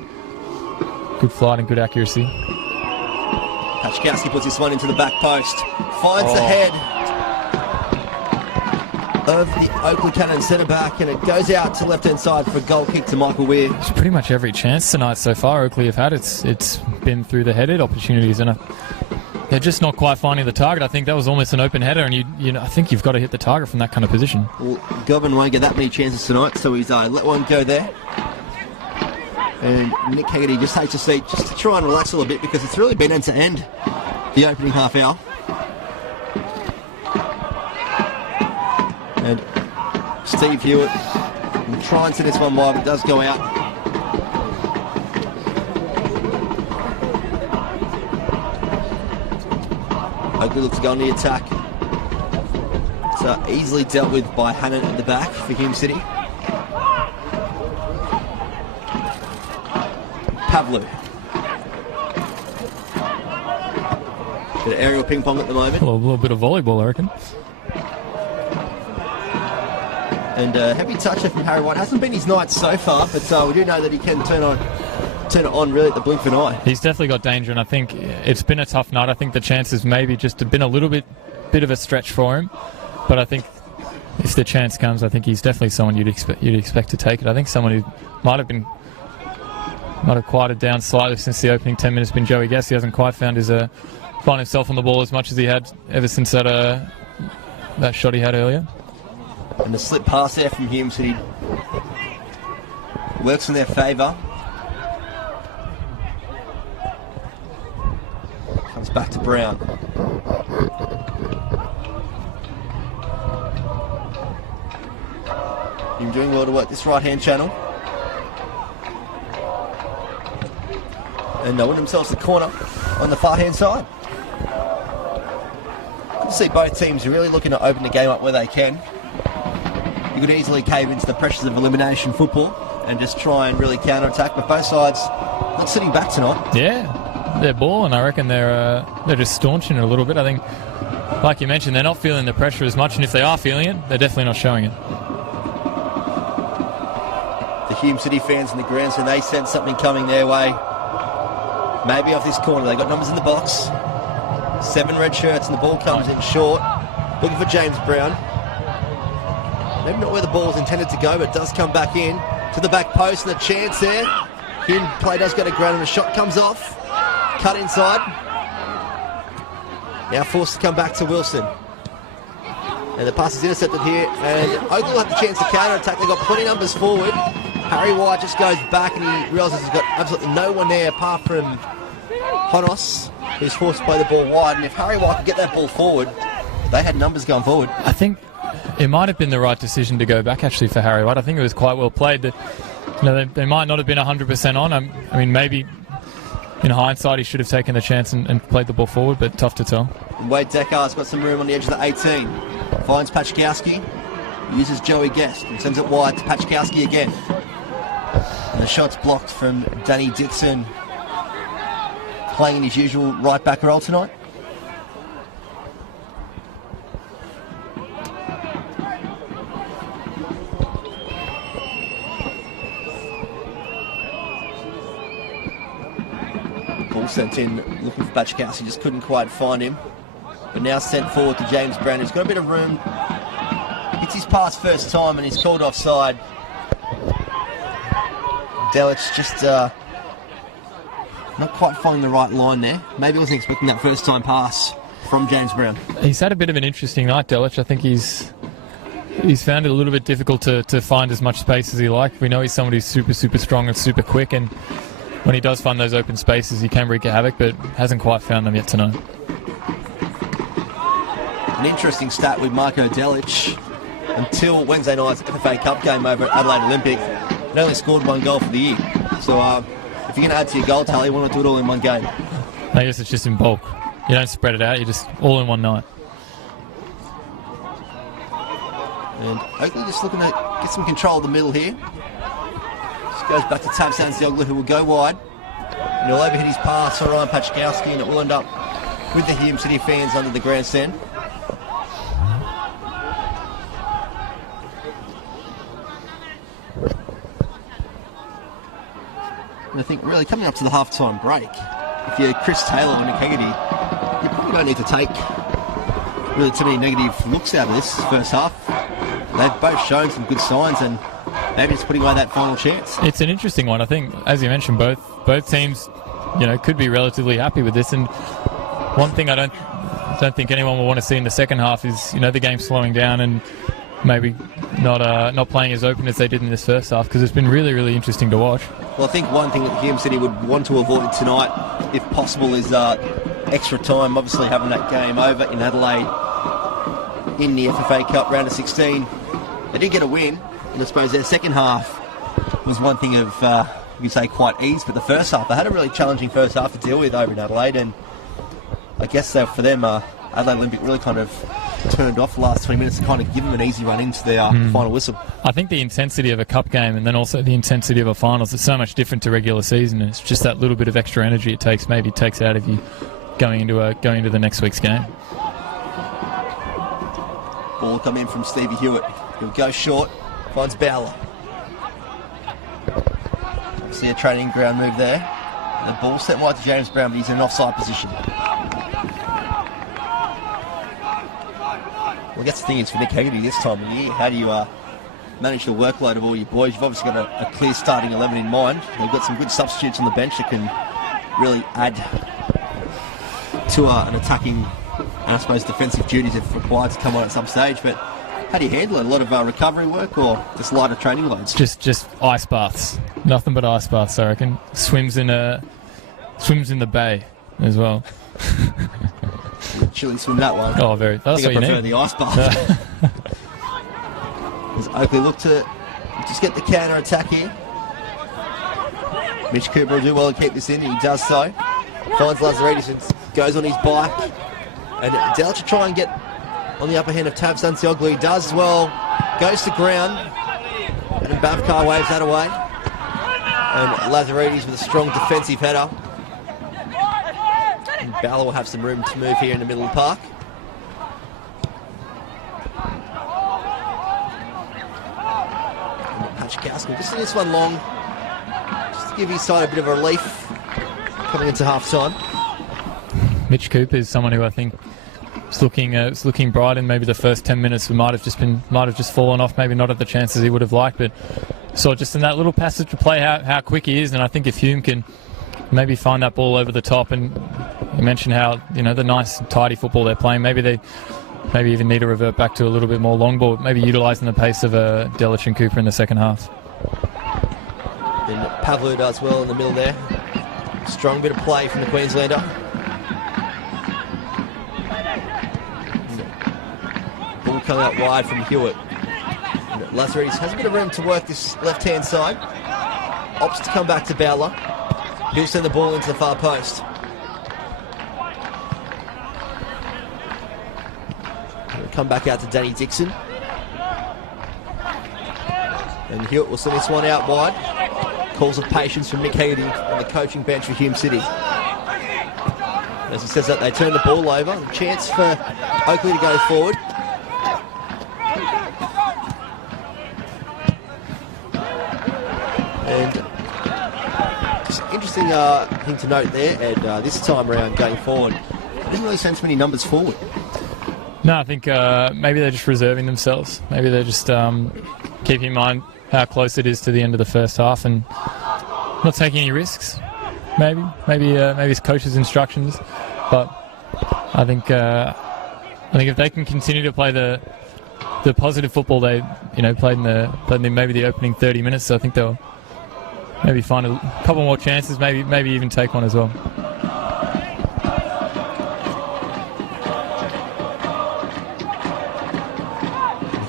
good flight and good accuracy. Pachkowski puts this one into the back post, finds the head of the Oakleigh Cannon centre-back, and it goes out to left-hand side for a goal kick to Michael Weir. It's pretty much every chance tonight so far Oakleigh have had. It's been through the headed opportunities, and they're just not quite finding the target. I think that was almost an open header, and I think you've got to hit the target from that kind of position. Well, Govan won't get that many chances tonight, so he's let one go there. And Nick Haggerty just takes a seat just to try and relax a little bit, because it's really been end to end the opening half hour. And Steve Hewitt will try and send this one wide, but it does go out. Oakleigh looks to go on the attack. It's easily dealt with by Hannon at the back for Hume City. Pavlu. Bit of aerial ping pong at the moment. A little bit of volleyball, I reckon. And heavy toucher from Harry White. Hasn't been his night so far, but we do know that he can turn it on really at the blink of an eye. He's definitely got danger, and I think it's been a tough night. I think the chances maybe just have been a little bit of a stretch for him, but I think if the chance comes, I think he's definitely someone you'd expect to take it. I think someone who might have quieted down slightly since the opening 10 minutes been Joey Guess. He hasn't quite found himself on the ball as much as he had ever since that shot he had earlier. And the slip pass there from Hume City works in their favour. Comes back to Brown. Hume doing well to work this right-hand channel. And they win themselves the corner on the far-hand side. Good to see both teams really looking to open the game up where they can. You could easily cave into the pressures of elimination football and just try and really counter-attack, but both sides not sitting back tonight. Yeah, they're balling. I reckon they're just staunching it a little bit. I think, like you mentioned, they're not feeling the pressure as much, and if they are feeling it, they're definitely not showing it. The Hume City fans in the grandstand, they sense something coming their way. Maybe off this corner. They got numbers in the box. 7 red shirts, and the ball comes in short. Looking for James Brown. Maybe not where the ball is intended to go, but it does come back in to the back post, and a chance there. Hume play does go to ground, and the shot comes off. Cut inside. Now forced to come back to Wilson. And the pass is intercepted here, and Oakleigh will have the chance to counter-attack. They've got plenty of numbers forward. Harry White just goes back, and he realises he's got absolutely no one there apart from Honos, who's forced to play the ball wide. And if Harry White could get that ball forward, they had numbers going forward. I think it might have been the right decision to go back, actually, for Harry White. I think it was quite well played. They might not have been 100% on. I mean, maybe in hindsight he should have taken the chance and played the ball forward, but tough to tell. Wade Deckar's got some room on the edge of the 18. Finds Pachkowski, uses Joey Guest and sends it wide to Pachkowski again. And the shot's blocked from Danny Dixon, playing in his usual right back role tonight. Ball sent in, looking for Pachkowski, just couldn't quite find him. But now sent forward to James Brown, who's got a bit of room. Hits his pass first time and he's called offside. Delich just not quite finding the right line there. Maybe he wasn't expecting that first time pass from James Brown. He's had a bit of an interesting night, Delich. I think he's found it a little bit difficult to find as much space as he liked. We know he's someone who's super, super strong and super quick, and when he does find those open spaces, he can wreak havoc, but hasn't quite found them yet tonight. An interesting stat with Marco Delich. Until Wednesday night's FFA Cup game over at Adelaide Olympic, They only scored 1 goal for the year. So if you're going to add to your goal tally, why not do it all in one game? I guess it's just in bulk. You don't spread it out, you just all in one night. And Oakleigh just looking to get some control of the middle here. Just goes back to Tabsansioglu, who will go wide. And he'll overhit his pass for Ryan Pachkowski, and it will end up with the Hume City fans under the grandstand. And I think really coming up to the half-time break, if you're Chris Taylor or Nick Hegarty, you probably don't need to take really too many negative looks out of this first half. They've both shown some good signs, and maybe it's putting away that final chance. It's an interesting one. I think, as you mentioned, both teams, could be relatively happy with this. And one thing I don't think anyone will want to see in the second half is, the game slowing down and maybe not playing as open as they did in this first half, because it's been really, really interesting to watch. Well, I think one thing that Hume City would want to avoid tonight, if possible, is extra time. Obviously, having that game over in Adelaide in the FFA Cup round of 16. They did get a win, and I suppose their second half was one thing of, you could say, quite ease, but the first half, they had a really challenging first half to deal with over in Adelaide, and I guess for them, Adelaide Olympic really kind of turned off the last 20 minutes to kind of give them an easy run into their final whistle. I think the intensity of a cup game and then also the intensity of a finals is so much different to regular season, and it's just that little bit of extra energy it takes out of you going into the next week's game. Ball come in from Stevie Hewitt. He'll go short, finds Bowler. See a training ground move there. And the ball set wide to James Brown, but he's in an offside position. Well, I guess the thing is for Nick Hegarty this time of year, how do you manage the workload of all your boys? You've obviously got a clear starting 11 in mind. They've got some good substitutes on the bench that can really add to an attacking and I suppose defensive duties if required to come on at some stage. But how do you handle it? A lot of recovery work or just lighter training loads? Just ice baths. Nothing but ice baths, I reckon. Swims in the bay as well. Chilly swim that one. Oh, very. That's I think what I you prefer need. the ice bath. As Oakleigh look to just get the counter attack here. Mitch Cooper will do well to keep this in, and he does so. Finds Lazaridis and goes on his bike. And Delich to try and get on the upper hand of Tabsansioglu. He does as well. Goes to ground. And Bavkar waves that away. And Lazaridis with a strong defensive header. And Bala will have some room to move here in the middle of the park. And Pachkowski just in this one long. Just to give his side a bit of a relief coming into half time. Mitch Cooper is someone who I think is looking bright in maybe the first 10 minutes. Might have just fallen off, maybe not at the chances he would have liked, but saw just in that little passage to play how quick he is. And I think if Hume can maybe find that ball over the top, and you mentioned how the nice tidy football they're playing, maybe even need to revert back to a little bit more long ball, maybe utilising the pace of Delich and Cooper in the second half. Then Pavlu does well in the middle there. Strong bit of play from the Queenslander. Ball coming out wide from Hewitt. Lazaridis has a bit of room to work this left-hand side. Opts to come back to Bowler. He'll send the ball into the far post. He'll come back out to Danny Dixon. And Hewitt will send this one out wide. Calls of patience from Nick Hegarty on the coaching bench for Hume City. As he says that, they turn the ball over. A chance for Oakleigh to go forward. And just interesting thing to note there, Ed, this time around going forward, it didn't really send so many numbers forward. No, I think maybe they're just reserving themselves. Maybe they're just keeping in mind how close it is to the end of the first half and not taking any risks. Maybe it's coach's instructions, but I think if they can continue to play the positive football they played in maybe the opening 30 minutes, I think they'll maybe find a couple more chances, maybe even take one as well.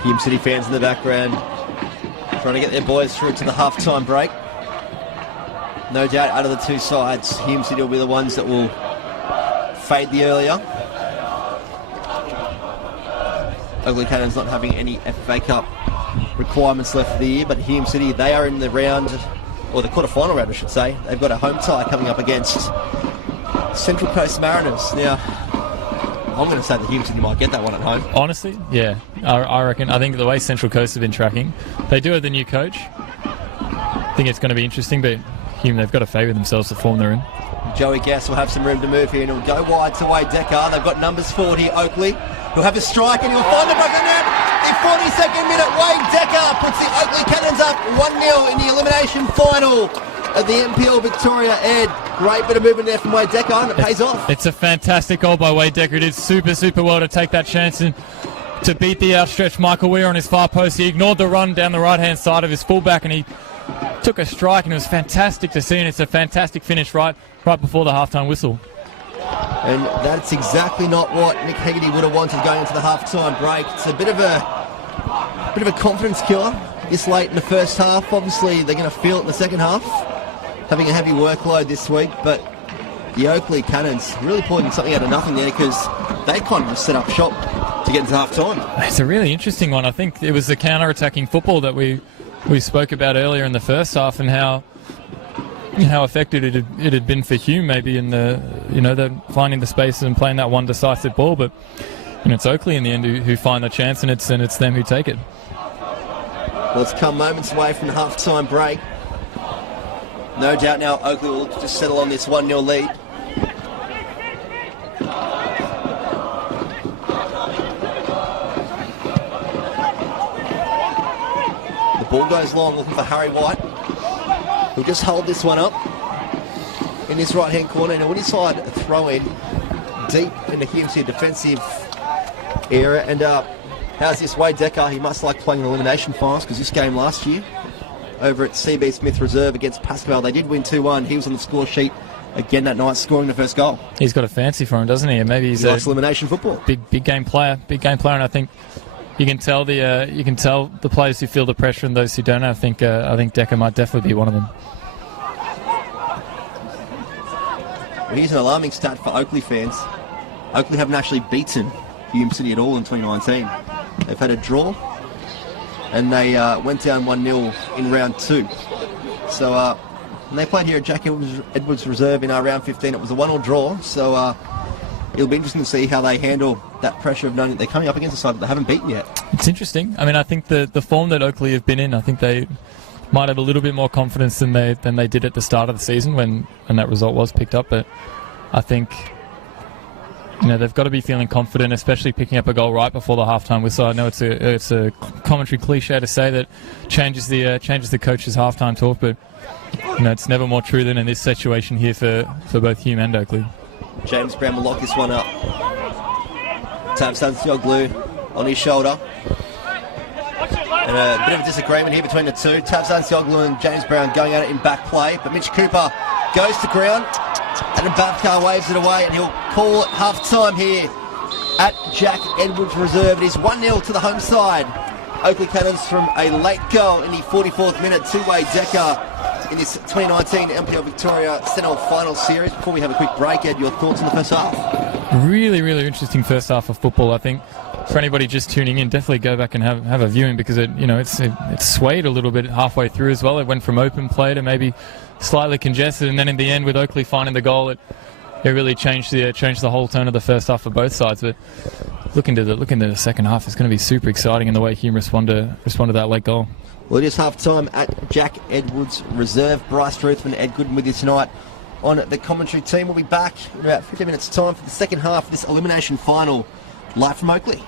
Hume City fans in the background trying to get their boys through to the half-time break. No doubt out of the two sides, Hume City will be the ones that will fade the earlier. Oakleigh Cannons not having any FA Cup requirements left for the year, but Hume City, they are in the round, or the quarter-final round I should say. They've got a home tie coming up against Central Coast Mariners. Now, I'm going to say that Hume City might get that one at home. Honestly, yeah. I reckon. I think the way Central Coast have been tracking, they do have the new coach. I think it's going to be interesting, but Hume, they've got to favour themselves the form they're in. Joey Gass will have some room to move here, and he'll go wide to Wade Decker. They've got numbers forward here, Oakleigh. He'll have a strike, and he'll find the broken net. The 42nd minute, Wade Decker puts the Oakleigh Cannons up 1-0 in the elimination final of the NPL Victoria Ed. Great bit of movement there from Wade Decker, and it pays off. It's a fantastic goal by Wade Decker. He did super well to take that chance and to beat the outstretched Michael Weir on his far post. He ignored the run down the right-hand side of his fullback, and he took a strike, and it was fantastic to see, and it's a fantastic finish right before the halftime whistle. And that's exactly not what Nick Hegarty would have wanted going into the half-time break. It's a bit of a confidence killer this late in the first half. Obviously, they're going to feel it in the second half, having a heavy workload this week, but the Oakleigh Cannons really pulling something out of nothing there, because they kind of just set up shop to get into half-time. It's a really interesting one. I think it was the counter-attacking football that we spoke about earlier in the first half, and how effective it had been for Hume, maybe in the finding the spaces and playing that one decisive ball. But it's Oakleigh in the end who find the chance, and it's them who take it. Well, it's come moments away from the half-time break. No doubt now Oakleigh will just settle on this 1-0 lead. The ball goes long, looking for Harry White. He'll just hold this one up in this right-hand corner. Now, when inside a throw-in deep in the Hume City defensive area. And how's this Wade Decker? He must like playing in elimination finals, because this game last year over at CB Smith Reserve against Pascal, they did win 2-1. He was on the score sheet again that night, scoring the first goal. He's got a fancy for him, doesn't he? And maybe he likes elimination football. Big game player, and I think you can tell the players who feel the pressure and those who don't. I think Decker might definitely be one of them. Well, here's an alarming stat for Oakleigh fans. Oakleigh haven't actually beaten Hume City at all in 2019. They've had a draw, and they went down 1-0 in round 2. So and they played here at Jack Edwards Reserve in round 15. It was a 1-1 draw, so it'll be interesting to see how they handle that pressure of knowing that they're coming up against a side that they haven't beaten yet. It's interesting. I mean, I think the form that Oakleigh have been in, I think they might have a little bit more confidence than they did at the start of the season when that result was picked up. But I think they've got to be feeling confident, especially picking up a goal right before the halftime whistle. I know it's a commentary cliche to say that changes the coach's halftime talk, but it's never more true than in this situation here for both Hume and Oakleigh. James Brown will lock this one up. Tabsansioglu on his shoulder. And a bit of a disagreement here between the two. Tabsansioglu and James Brown going at it in back play, but Mitch Cooper goes to ground, and Babkar waves it away, and he'll call it half-time here at Jack Edwards Reserve. It is 1-0 to the home side. Oakleigh Cannons from a late goal in the 44th minute, two-way Decker in this 2019 NPL Victoria Central Final Series. Before we have a quick break, Ed, your thoughts on the first half? Really interesting first half of football. I think for anybody just tuning in, definitely go back and have a viewing, because it swayed a little bit halfway through as well. It went from open play to maybe slightly congested, and then in the end, with Oakleigh finding the goal, it really changed the whole tone of the first half for both sides. But looking to the second half, it's going to be super exciting in the way Hume respond to that late goal. Well, it is half-time at Jack Edwards Reserve. Bryce Ruthman, Ed Gooden with you tonight on the commentary team. We'll be back in about 15 minutes' time for the second half of this elimination final, live from Oakleigh.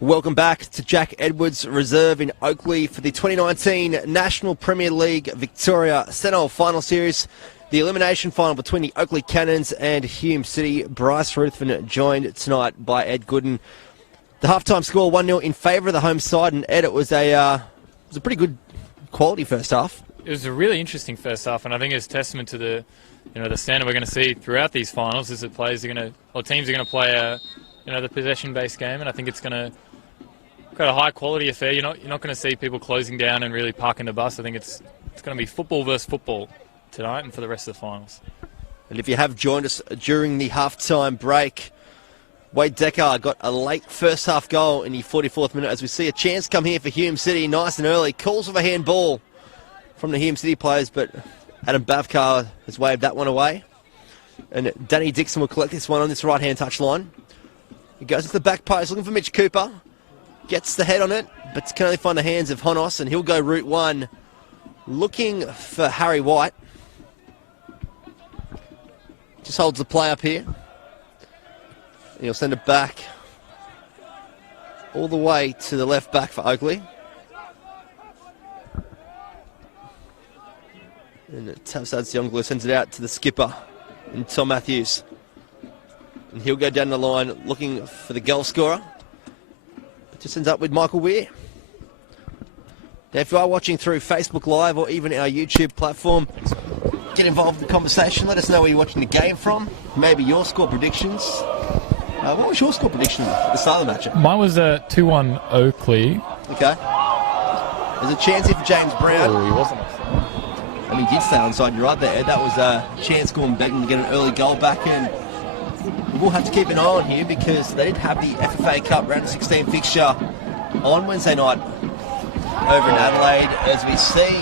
Welcome back to Jack Edwards Reserve in Oakleigh for the 2019 National Premier League Victoria Central Final Series. The elimination final between the Oakleigh Cannons and Hume City. Bryce Ruthven joined tonight by Ed Gooden. The halftime score 1-0 in favour of the home side, and Ed, it was a pretty good quality first half. It was a really interesting first half, and I think it's testament to the standard we're going to see throughout these finals is that teams are going to play the possession-based game, and I think it's got a high-quality affair. You're not going to see people closing down and really parking the bus. I think it's going to be football versus football tonight and for the rest of the finals. And if you have joined us during the halftime break, Wade Decker got a late first half goal in the 44th minute as we see a chance come here for Hume City nice and early. Calls for a handball from the Hume City players, but Adam Bavkar has waved that one away. And Danny Dixon will collect this one on this right-hand touch line. He goes to the back post looking for Mitch Cooper. Gets the head on it, but can only find the hands of Honos, and he'll go route one looking for Harry White. Just holds the play up here. He'll send it back all the way to the left back for Oakleigh. And Tavsad Sionglu sends it out to the skipper, and Tom Matthews. And he'll go down the line looking for the goal scorer. It just ends up with Michael Weir. Now, if you are watching through Facebook Live or even our YouTube platform, get involved in the conversation. Let us know where you're watching the game from. Maybe your score predictions. What was your score prediction at the start of the match? Mine was 2-1 Oakleigh. Okay. There's a chance here for James Brown. Oh, he wasn't. And he did stay onside. You're right there. That was a chance Gordon Beckman to get an early goal back in. We'll have to keep an eye on here because they did have the FFA Cup round of 16 fixture on Wednesday night over in Adelaide. As we see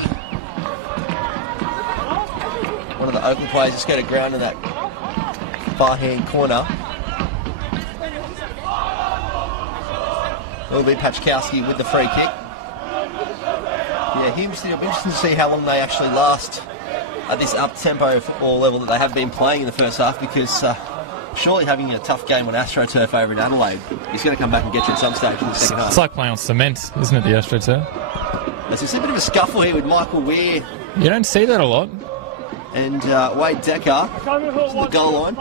one of the Oakleigh players just go to ground in that far hand corner. It'll be Pachkowski with the free kick. Yeah, Hume City, it'll be interesting to see how long they actually last at this up-tempo football level that they have been playing in the first half, because surely having a tough game on AstroTurf over in Adelaide is going to come back and get you at some stage in the second half. It's like playing on cement, isn't it, the AstroTurf? As we see a bit of a scuffle here with Michael Weir. You don't see that a lot. And Wade Decker to the goal line.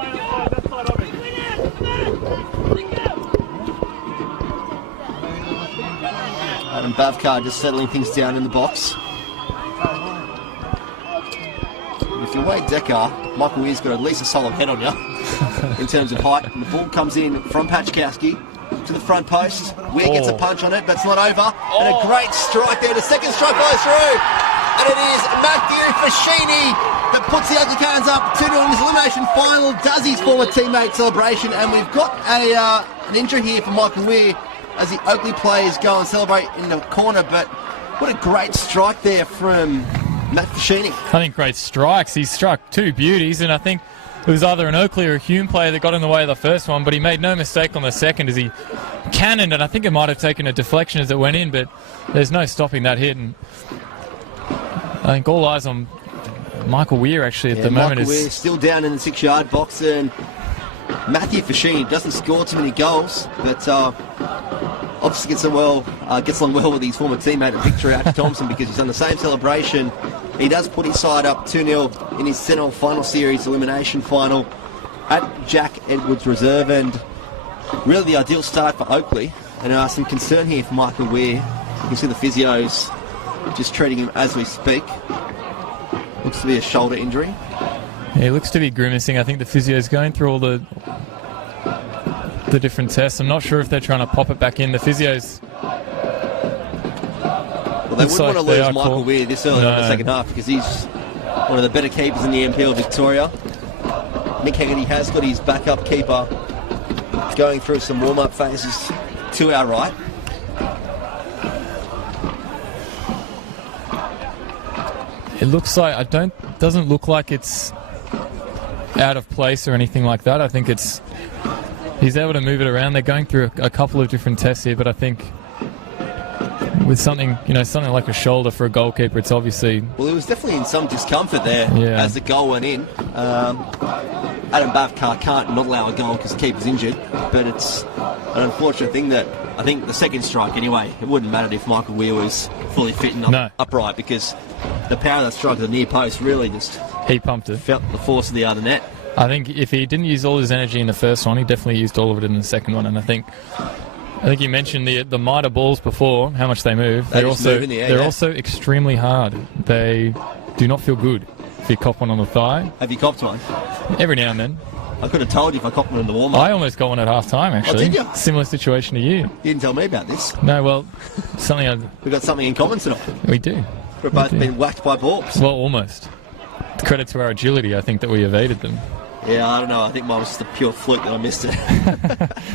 Adam Bavkar just settling things down in the box. If you're Wade Decker, Michael Weir's got at least a solid head on you in terms of height. And the ball comes in from Pachkowski to the front post. Weir gets a punch on it, but it's not over. And a great strike there. The second strike follows through. And it is Matthew Fashini that puts the Oakleigh Cannons up 2-0 in this elimination final. Does his former teammate celebration. And we've got an injury here for Michael Weir as the Oakleigh players go and celebrate in the corner. But what a great strike there from Matt Fashini. I think great strikes. He struck two beauties, and I think it was either an Oakleigh or a Hume player that got in the way of the first one, but he made no mistake on the second as he cannoned, and I think it might have taken a deflection as it went in, but there's no stopping that hit. And I think all eyes on Michael Weir actually at the moment. Michael Weir still down in the 6-yard box, and Matthew Fashini doesn't score too many goals, but obviously gets along well with his former teammate Victor Archie Thompson, because he's done the same celebration. He does put his side up 2-0 in his Central Final Series elimination final at Jack Edwards Reserve, and really the ideal start for Oakleigh. And some concern here for Michael Weir. You can see the physios just treating him as we speak. Looks to be a shoulder injury. Yeah, he looks to be grimacing. I think the physio's going through all the different tests. I'm not sure if they're trying to pop it back in. The physios... Well, they wouldn't want to lose Michael Weir this early in the second half, because he's one of the better keepers in the NPL Victoria. Nick Haggerty has got his backup keeper going through some warm-up phases to our right. It looks like doesn't look like it's out of place or anything like that. I think he's able to move it around. They're going through a couple of different tests here, but I think with something like a shoulder for a goalkeeper, it's obviously... Well, he was definitely in some discomfort there as the goal went in. Adam Bavkar can't not allow a goal because the keeper's injured, but it's an unfortunate thing that I think the second strike anyway, it wouldn't matter if Michael Weir was fully fit and upright, because the power of that strike at the near post really just... He pumped it. Felt the force of the other net. I think if he didn't use all his energy in the first one, he definitely used all of it in the second one. And I think you mentioned the mitre balls before, how much they move. They're also extremely hard. They do not feel good if you cop one on the thigh. Have you copped one? Every now and then. I could have told you if I copped one in the warm-up. I almost got one at half-time, actually. Oh, did you? Similar situation to you. You didn't tell me about this. No, well, We've got something in common tonight. We do. We've both been whacked by balls. Well, almost. Credit to our agility, I think, that we evaded them. Yeah, I don't know. I think mine was just a pure fluke that I missed it.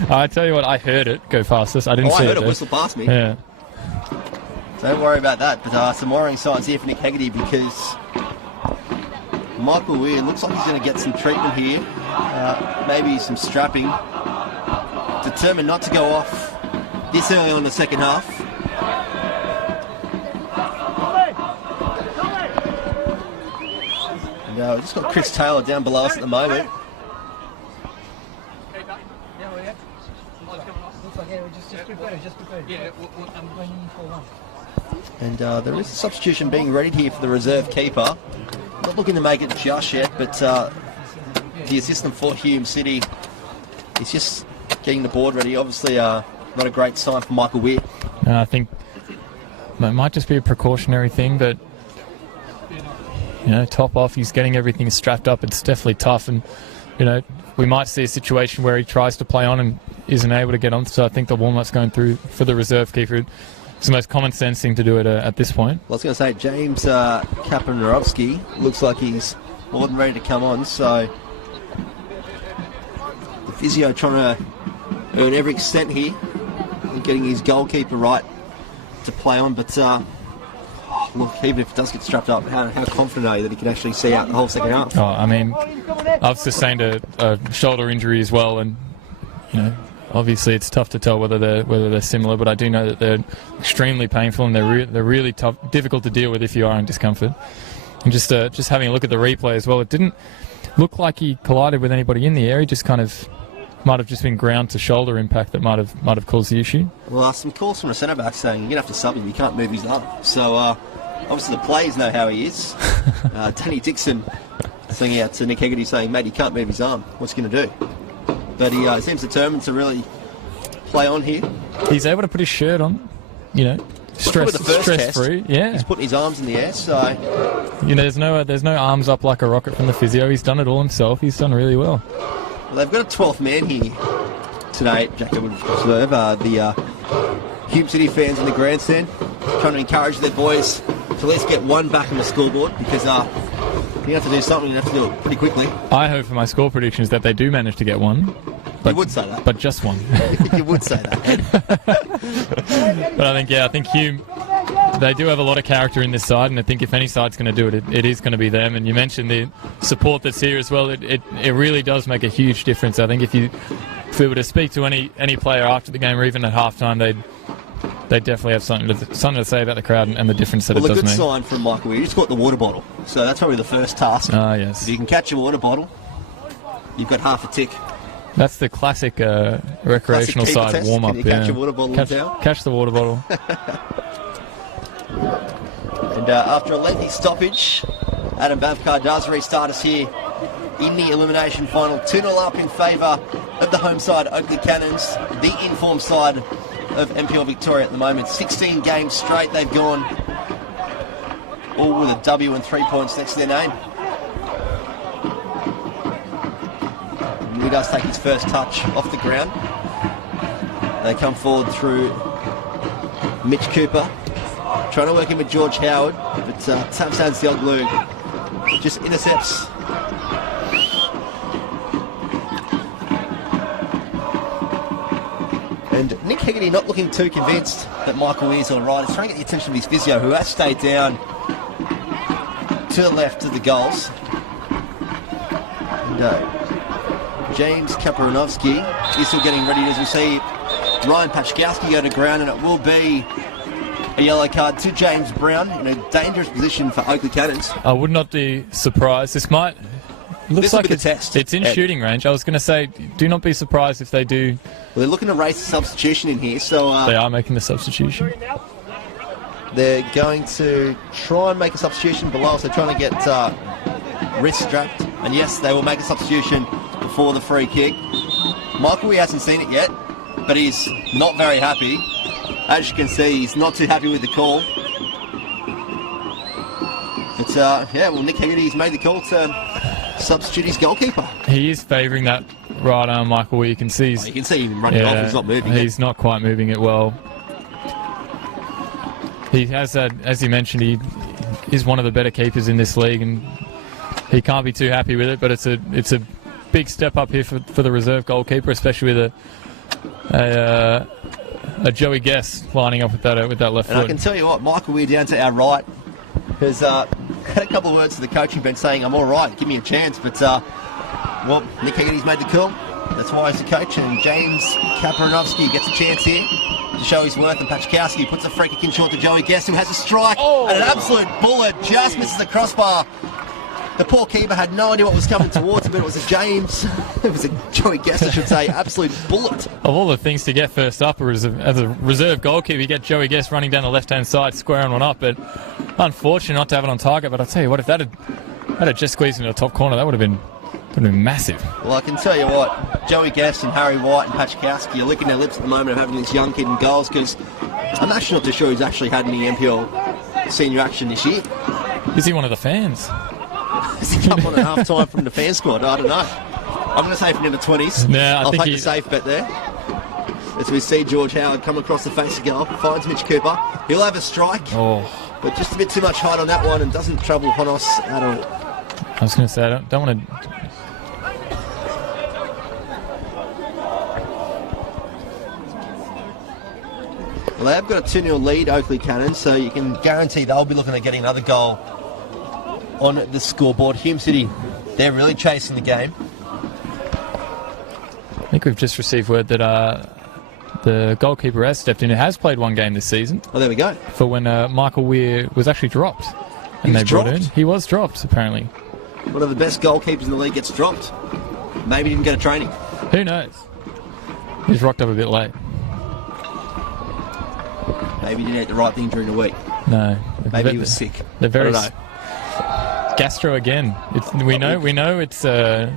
I tell you what, I heard it go past us. I didn't see it. I heard it whistle past me. Yeah. Don't worry about that. But some worrying signs here for Nick Haggerty, because Michael Weir looks like he's going to get some treatment here. Maybe some strapping. Determined not to go off this early on in the second half. And we've just got Chris Taylor down below us at the moment. And there is a substitution being readied here for the reserve keeper. Not looking to make it just yet, but the assistant for Hume City is just getting the board ready. Obviously, not a great sign for Michael Weir. I think it might just be a precautionary thing, but top off, he's getting everything strapped up. It's definitely tough, and we might see a situation where he tries to play on and isn't able to get on. So I think the warm-up's going through for the reserve keeper. It's the most common sense thing to do at this point. Well, I was going to say, James Kapanovsky looks like he's more than ready to come on. So the physio trying to earn every cent here and getting his goalkeeper right to play on. But look, even if it does get strapped up, how confident are you that he can actually see out the whole second half? Oh, I mean, I've sustained a shoulder injury as well, and obviously it's tough to tell whether they're similar, but I do know that they're extremely painful, and they're really tough, difficult to deal with if you are in discomfort. And just having a look at the replay as well, it didn't look like he collided with anybody in the air. He just kind of might have just been ground to shoulder impact that might have caused the issue. Well, some calls from a centre back saying you're gonna have to sub him. You can't move his arm. So obviously the players know how he is. Danny Dixon singing out to Nick Haggerty saying, "Mate, he can't move his arm. What's he gonna do?" But he seems determined to really play on here. He's able to put his shirt on, stress free. Yeah, he's putting his arms in the air. So there's no arms up like a rocket from the physio. He's done it all himself. He's done really well. Well, they've got a 12th man here today. Jack, I would observe the Hume City fans in the grandstand trying to encourage their boys to at least get one back on the scoreboard, because you have to do something. You have to do it pretty quickly. I hope for my score predictions that they do manage to get one. But, you would say that. But just one. You would say that. But I think Hume, they do have a lot of character in this side, and I think if any side's going to do it, it is going to be them. And you mentioned the support that's here as well. It really does make a huge difference. I think if we were to speak to any player after the game or even at halftime, they definitely have something to say about the crowd and the difference that it does make. Well, a good sign from Michael Weir, he just got the water bottle. So that's probably the first task. Ah, yes. If you can catch a water bottle, you've got half a tick. That's the classic recreational side warm-up. Can you catch a water bottle in town? Catch the water bottle. And after a lengthy stoppage, Adam Bavkar does restart us here in the elimination final. 2-0 up in favour of the home side, Oakleigh Cannons, the informed side of NPL Victoria at the moment. 16 games straight they've gone, all with a W and 3 points next to their name. And he does take his first touch off the ground. They come forward through Mitch Cooper, trying to work in with George Howard, but Samson Zioglu just intercepts. And Nick Haggerty not looking too convinced that Michael Weir's all right. He's trying to get the attention of his physio, who has stayed down to the left of the goals. And James Kapanovsky is still getting ready as we see Ryan Pachkowski go to ground, and it will be a yellow card to James Brown in a dangerous position for Oakleigh Cannons. I would not be surprised. This might looks This will like be the test, it's in Ed. shooting range. I was going to say, do not be surprised if they do. Well, they're looking to race a substitution in here, so They are making the substitution. they're going to try and make a substitution below us. They're trying to get wrist strapped, and yes, they will make a substitution before the free kick. Michael, he hasn't seen it yet, but he's not very happy. As you can see, he's not too happy with the call. But yeah, well, Nick Hegarty's made the call to substitute his goalkeeper. He is favouring that right arm, Michael, where you can see You can see him running off. He's not moving. He's not quite moving it well. He has that, as you mentioned, he is one of the better keepers in this league, and he can't be too happy with it. But it's a big step up here for the reserve goalkeeper, especially with a Joey Guest lining up with that left And foot. I can tell you what, Michael, we're down to our right, has had a couple of words to the coaching bench saying, I'm all right, give me a chance. But, well, Nick Hegarty's made the call. That's why he's the coach. And James Kapranovsky gets a chance here to show his worth. And Pachkowski puts a free kick in short to Joey Guest, who has a strike. Oh. And an absolute bullet just misses the crossbar. The poor keeper had no idea what was coming towards him, but it was a Joey Guest, I should say, absolute bullet. Of all the things to get first up as a reserve goalkeeper, you get Joey Guest running down the left-hand side, squaring one up, but unfortunate not to have it on target. But I'll tell you what, if that had just squeezed into the top corner, that would have been massive. Well, I can tell you what, Joey Guest and Harry White and Pachkowski are licking their lips at the moment of having this young kid in goals, because I'm actually not too sure he's actually had any NPL senior action this year. Is he one of the fans? Has he come on at half time from the fan squad? I don't know. I'm going to say from in the 20s. Nah, I'll take the safe bet there. As we see George Howard come across the face of goal, finds Mitch Cooper. He'll have a strike, but just a bit too much height on that one, and doesn't trouble Honos at all. I was going to say, I don't want to... Well, they have got a 2-0 lead, Oakleigh Cannons, so you can guarantee they'll be looking at getting another goal on the scoreboard. Hume City, they're really chasing the game. I think we've just received word that the goalkeeper has stepped in. Who has played one game this season. Oh, there we go. For when Michael Weir was actually dropped. And He was they brought dropped? in. He was dropped, apparently. One of the best goalkeepers in the league gets dropped. Maybe didn't get a training. Who knows? He's rocked up a bit late. Maybe he didn't eat the right thing during the week. No. Maybe he was sick. They're very I don't know. Gastro again. We know it's Hit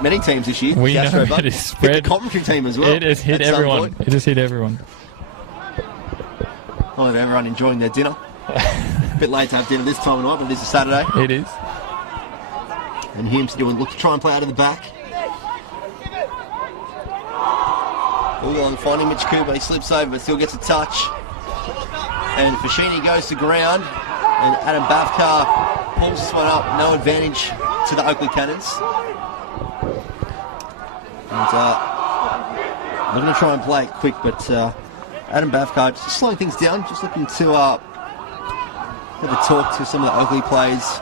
many teams this year. we know Gastro, it but is hit spread. the commentary team as well. It has hit at some everyone. point. It has hit everyone. Oh, everyone enjoying their dinner. A bit late to have dinner this time of night, but it is a Saturday. It is. And Hume City will look to try and play out of the back. All along finding Mitch Cooper. He slips over but still gets a touch. And Fashini goes to ground. And Adam Bavkar pulls this one up. No advantage to the Oakleigh Cannons. And I'm going to try and play it quick, but Adam Bavkar just slowing things down. Just looking to have a talk to some of the Oakleigh players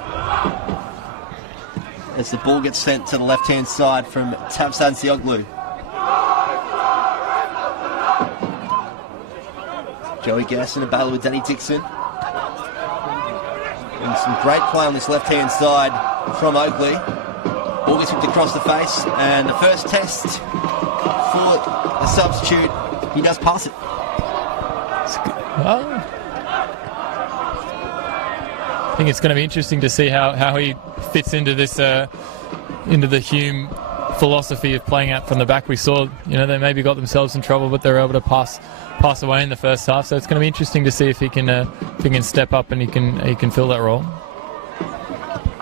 as the ball gets sent to the left-hand side from Tavsan Sioglu. Joey Gass in a battle with Danny Dixon. And some great play on this left-hand side from Oakleigh. Ball gets whipped across the face, and the first test for the substitute, he does pass it. Well, I think it's going to be interesting to see how he fits into this into the Hume philosophy of playing out from the back. We saw, they maybe got themselves in trouble, but they were able to pass away in the first half. So it's going to be interesting to see if he can step up and he can fill that role.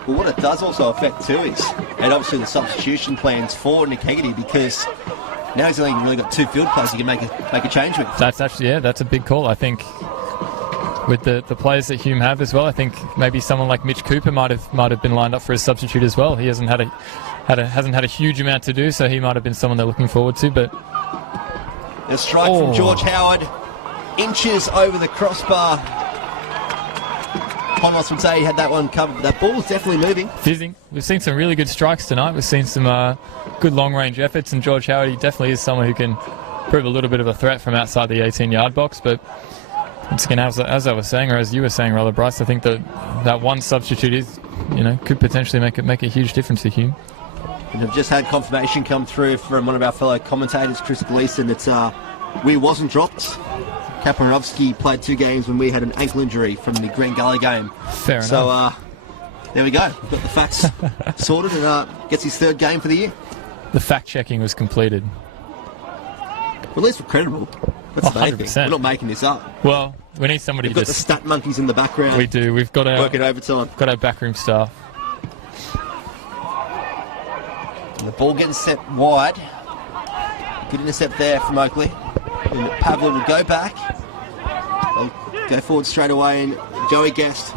Well, what it does also affect too is, and obviously the substitution plans for Nick Hegarty, because now he's only really got two field players he can make a change with. That's actually, that's a big call. I think with the players that Hume have as well, I think maybe someone like Mitch Cooper might have been lined up for a substitute as well. He hasn't had a huge amount to do, so he might have been someone they're looking forward to. But a strike from George Howard, inches over the crossbar. Honos would say he had that one covered. That ball is definitely moving. Fizzing. We've seen some really good strikes tonight. We've seen some good long-range efforts, and George Howard, he definitely is someone who can prove a little bit of a threat from outside the 18-yard box. But once again, as I was saying, or as you were saying rather, Bryce, I think that one substitute is could potentially make a huge difference to Hume. And I've just had confirmation come through from one of our fellow commentators, Chris Gleeson, that we wasn't dropped. Kaparovsky played 2 games when we had an ankle injury from the Grand Gully game. Fair enough. So there we go. We've got the facts sorted, and gets his 3rd game for the year. The fact-checking was completed. Well, at least we're credible. That's the main thing. We're not making this up. Well, we need somebody. We've got the stat monkeys in the background. We do. We've got our working overtime. Got our backroom staff. And the ball getting set wide. Good intercept there from Oakleigh. And Pavlo will go back. They'll go forward straight away, and Joey Guest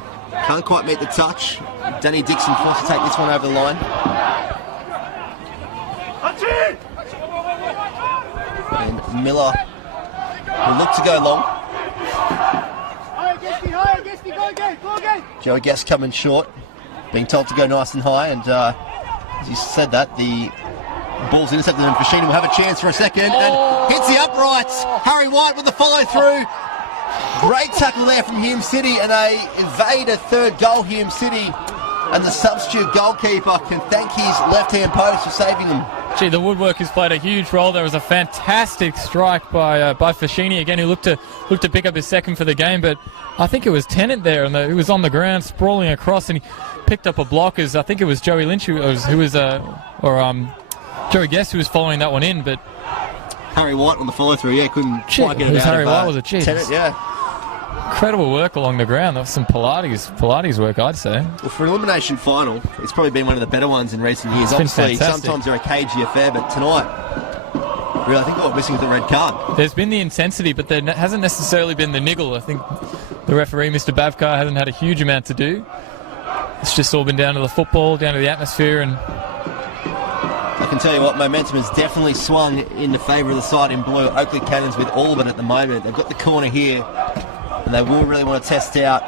can't quite meet the touch. Danny Dixon forced to take this one over the line. And Miller will look to go long. Joey Guest coming short, being told to go nice and high, and as you said that, the ball's intercepted, and Fashini will have a chance for a second, and hits the uprights. Harry White with the follow through. Great tackle there from Hume City, and a evade a 3rd goal, Hume City, and the substitute goalkeeper can thank his left-hand post for saving them. Gee, the woodwork has played a huge role. There was a fantastic strike by Fashini again, who looked to pick up his 2nd for the game, but I think it was Tennant there, and he was on the ground sprawling across, and he picked up a block. As I think it was Joey Lynch Joey Guest who was following that one in, but Harry White on the follow through, couldn't quite get it out. Harry White was a cheat. Tennant, Incredible work along the ground. That was some Pilates work, I'd say. Well, for an elimination final, it's probably been one of the better ones in recent years. Obviously, sometimes they're a cagey affair, but tonight, really, I think what we're missing is the red card. There's been the intensity, but there hasn't necessarily been the niggle. I think the referee, Mr. Bavkar, hasn't had a huge amount to do. It's just all been down to the football, down to the atmosphere, and I can tell you what, momentum has definitely swung in the favour of the side in blue. Oakleigh Cannons with all of it at the moment. They've got the corner here, and they will really want to test out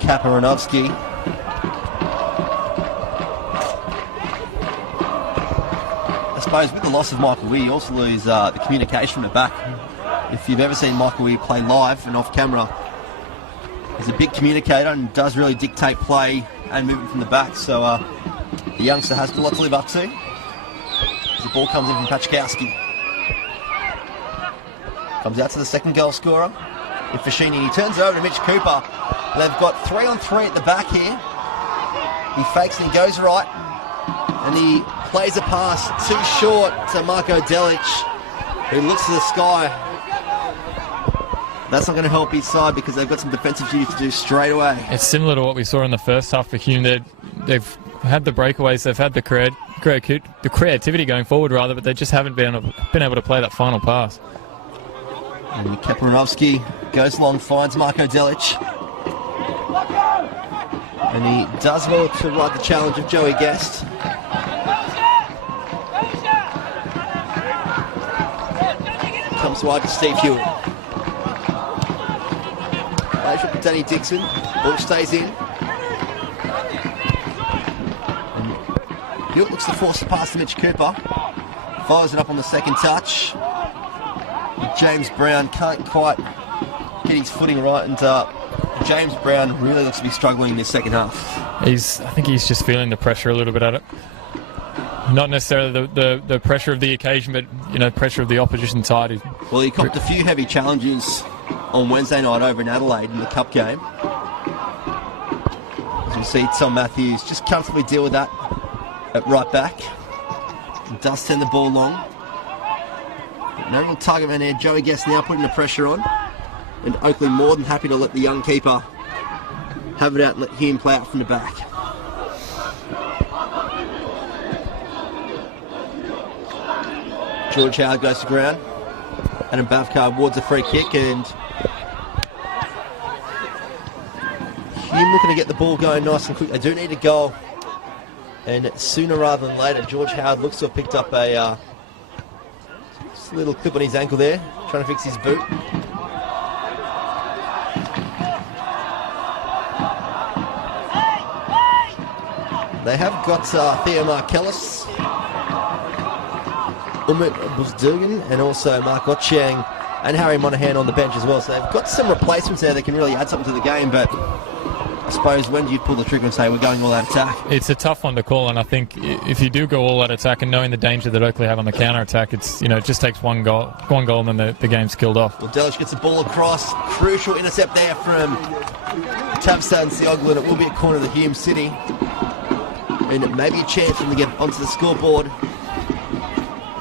Kaparanovsky. I suppose with the loss of Michael Weir, you also lose the communication from the back. If you've ever seen Michael Weir play live and off camera, he's a big communicator and does really dictate play and movement from the back. So the youngster has got a lot to live up to. As the ball comes in from Pachkowski. Comes out to the 2nd goal scorer in Fashini. He turns it over to Mitch Cooper. They've got 3-on-3 at the back here. He fakes and he goes right. And he plays a pass too short to Marko Delic, who looks to the sky. That's not going to help his side because they've got some defensive duty to do straight away. It's similar to what we saw in the first half for Hume. They've had the breakaways, they've had the creativity going forward rather, but they just haven't been able to play that final pass. And Kaparanovsky goes long, finds Marko Delic. And he does well to ride the challenge of Joey Guest. Comes wide to Steve Hewitt. Plays with Danny Dixon. Ball stays in. And Hewitt looks to force the pass to Mitch Cooper. Fires it up on the 2nd touch. James Brown can't quite get his footing right, and James Brown really looks to be struggling in this 2nd half. I think he's just feeling the pressure a little bit at it. Not necessarily the pressure of the occasion, but pressure of the opposition side. Well, he copped a few heavy challenges on Wednesday night over in Adelaide in the Cup game. As you see, Tom Matthews just comfortably deal with that at right back. He does send the ball long. No real target man there. Joey Guest now putting the pressure on. And Oakleigh more than happy to let the young keeper have it out and let him play out from the back. George Howard goes to ground. Adam Bavkar awards a free kick, and Hume looking to get the ball going nice and quick. They do need a goal, and sooner rather than later. George Howard looks to have picked up a little clip on his ankle there, trying to fix his boot. They have got Theo Markellis, Umut Buzdugan, and also Mark Otchiang and Harry Monahan on the bench as well. So they've got some replacements there that can really add something to the game, but suppose, when do you pull the trigger and say we're going all out attack? It's a tough one to call, and I think if you do go all out attack and knowing the danger that Oakleigh have on the counter attack, it just takes one goal and then the game's killed off. Well, Delic gets the ball across. Crucial intercept there from Tabstad and Oakleigh, and it will be a corner of the Hume City. And it may be a chance for them to get onto the scoreboard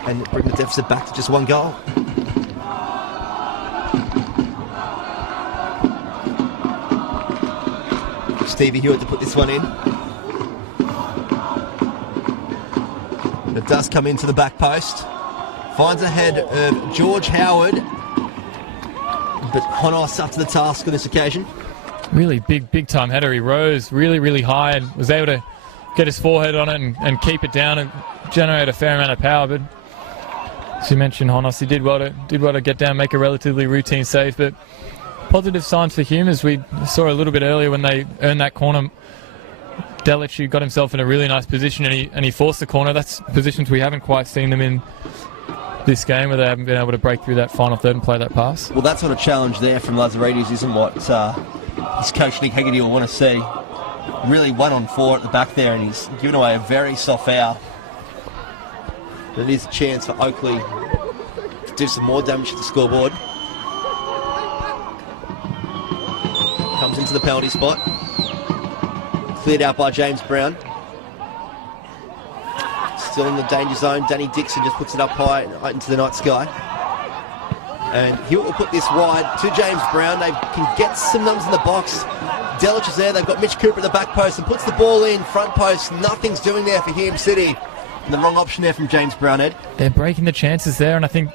and bring the deficit back to just one goal. Stevie Hewitt to put this one in. It does come into the back post. Finds ahead of George Howard. But Honos up to the task on this occasion. Really big time header. He rose really high and was able to get his forehead on it and keep it down and generate a fair amount of power. But as you mentioned, Honos, he did well to get down, make a relatively routine save. But positive signs for Hume, as we saw a little bit earlier when they earned that corner. Delic got himself in a really nice position and he forced the corner. That's positions we haven't quite seen them in this game, where they haven't been able to break through that final third and play that pass. Well, that sort of challenge there from Lazaridis isn't what his coach Nick Hegarty will want to see. Really 1-on-4 at the back there, and he's given away a very soft foul. But it is a chance for Oakleigh to do some more damage to the scoreboard. Comes into the penalty spot. Cleared out by James Brown. Still in the danger zone. Danny Dixon just puts it up high into the night sky. And Hewitt will put this wide to James Brown. They can get some numbers in the box. Delic is there. They've got Mitch Cooper at the back post and puts the ball in front post. Nothing's doing there for Hume City. And the wrong option there from James Brown, Ed. They're breaking the chances there, and I think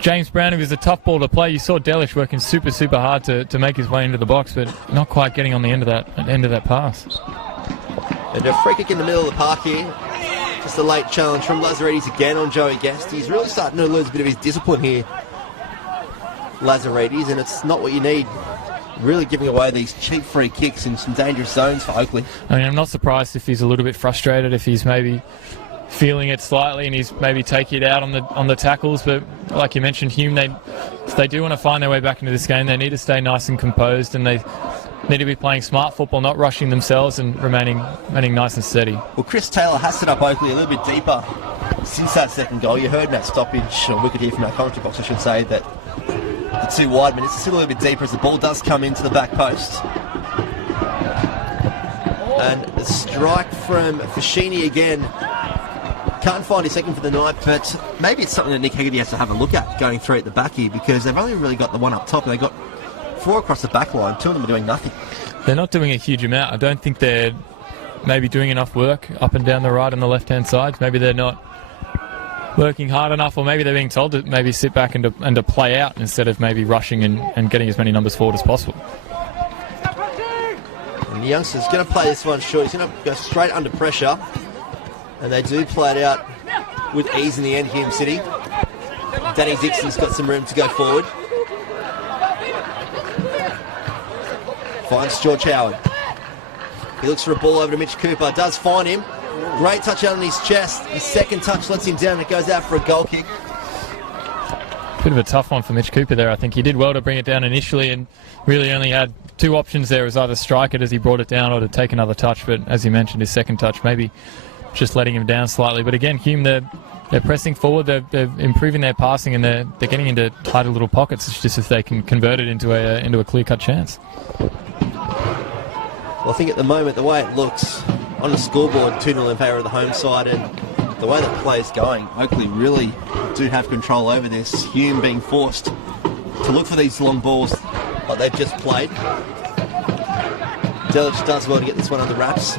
James Brown, it was a tough ball to play. You saw Delic working super hard to make his way into the box, but not quite getting on the end of that pass. And a free kick in the middle of the park here. Just a late challenge from Lazaridis again on Joey Guest. He's really starting to lose a bit of his discipline here, Lazaridis, and it's not what you need. Really giving away these cheap free kicks in some dangerous zones for Oakleigh. I mean, I'm not surprised if he's a little bit frustrated, if he's maybe feeling it slightly and he's maybe taking it out on the tackles, but like you mentioned, Hume, they do want to find their way back into this game. They need to stay nice and composed, and they need to be playing smart football, not rushing themselves and remaining nice and steady. Well, Chris Taylor has set up Oakleigh a little bit deeper since that second goal. You heard Matt stoppage, or we could hear from our commentary box, I should say, that the two wide men, it's still a little bit deeper as the ball does come into the back post. And a strike from Fashini again. Can't find his second for the night, but maybe it's something that Nick Hegarty has to have a look at going through at the back here, because they've only really got the one up top, and they've got 4 across the back line. 2 of them are doing nothing. They're not doing a huge amount. I don't think they're maybe doing enough work up and down the right and the left-hand sides. Maybe they're not working hard enough, or maybe they're being told to maybe sit back and to play out instead of maybe rushing and getting as many numbers forward as possible. And the youngster's going to play this one short. He's going to go straight under pressure. And they do play it out with ease in the end, Hume City. Danny Dixon's got some room to go forward. Finds George Howard. He looks for a ball over to Mitch Cooper. Does find him. Great touch out on his chest. His second touch lets him down. It goes out for a goal kick. Bit of a tough one for Mitch Cooper there. I think he did well to bring it down initially and really only had 2 options there. It was either strike it as he brought it down or to take another touch. But as you mentioned, his second touch maybe just letting him down slightly. But again, Hume, they're pressing forward, they're improving their passing, and they're getting into tighter little pockets. It's just if they can convert it into a clear-cut chance. Well, I think at the moment, the way it looks on the scoreboard, 2-0 in favour of the home side, and the way that play is going, Oakleigh really do have control over this. Hume being forced to look for these long balls like they've just played. Delic does well to get this one under wraps.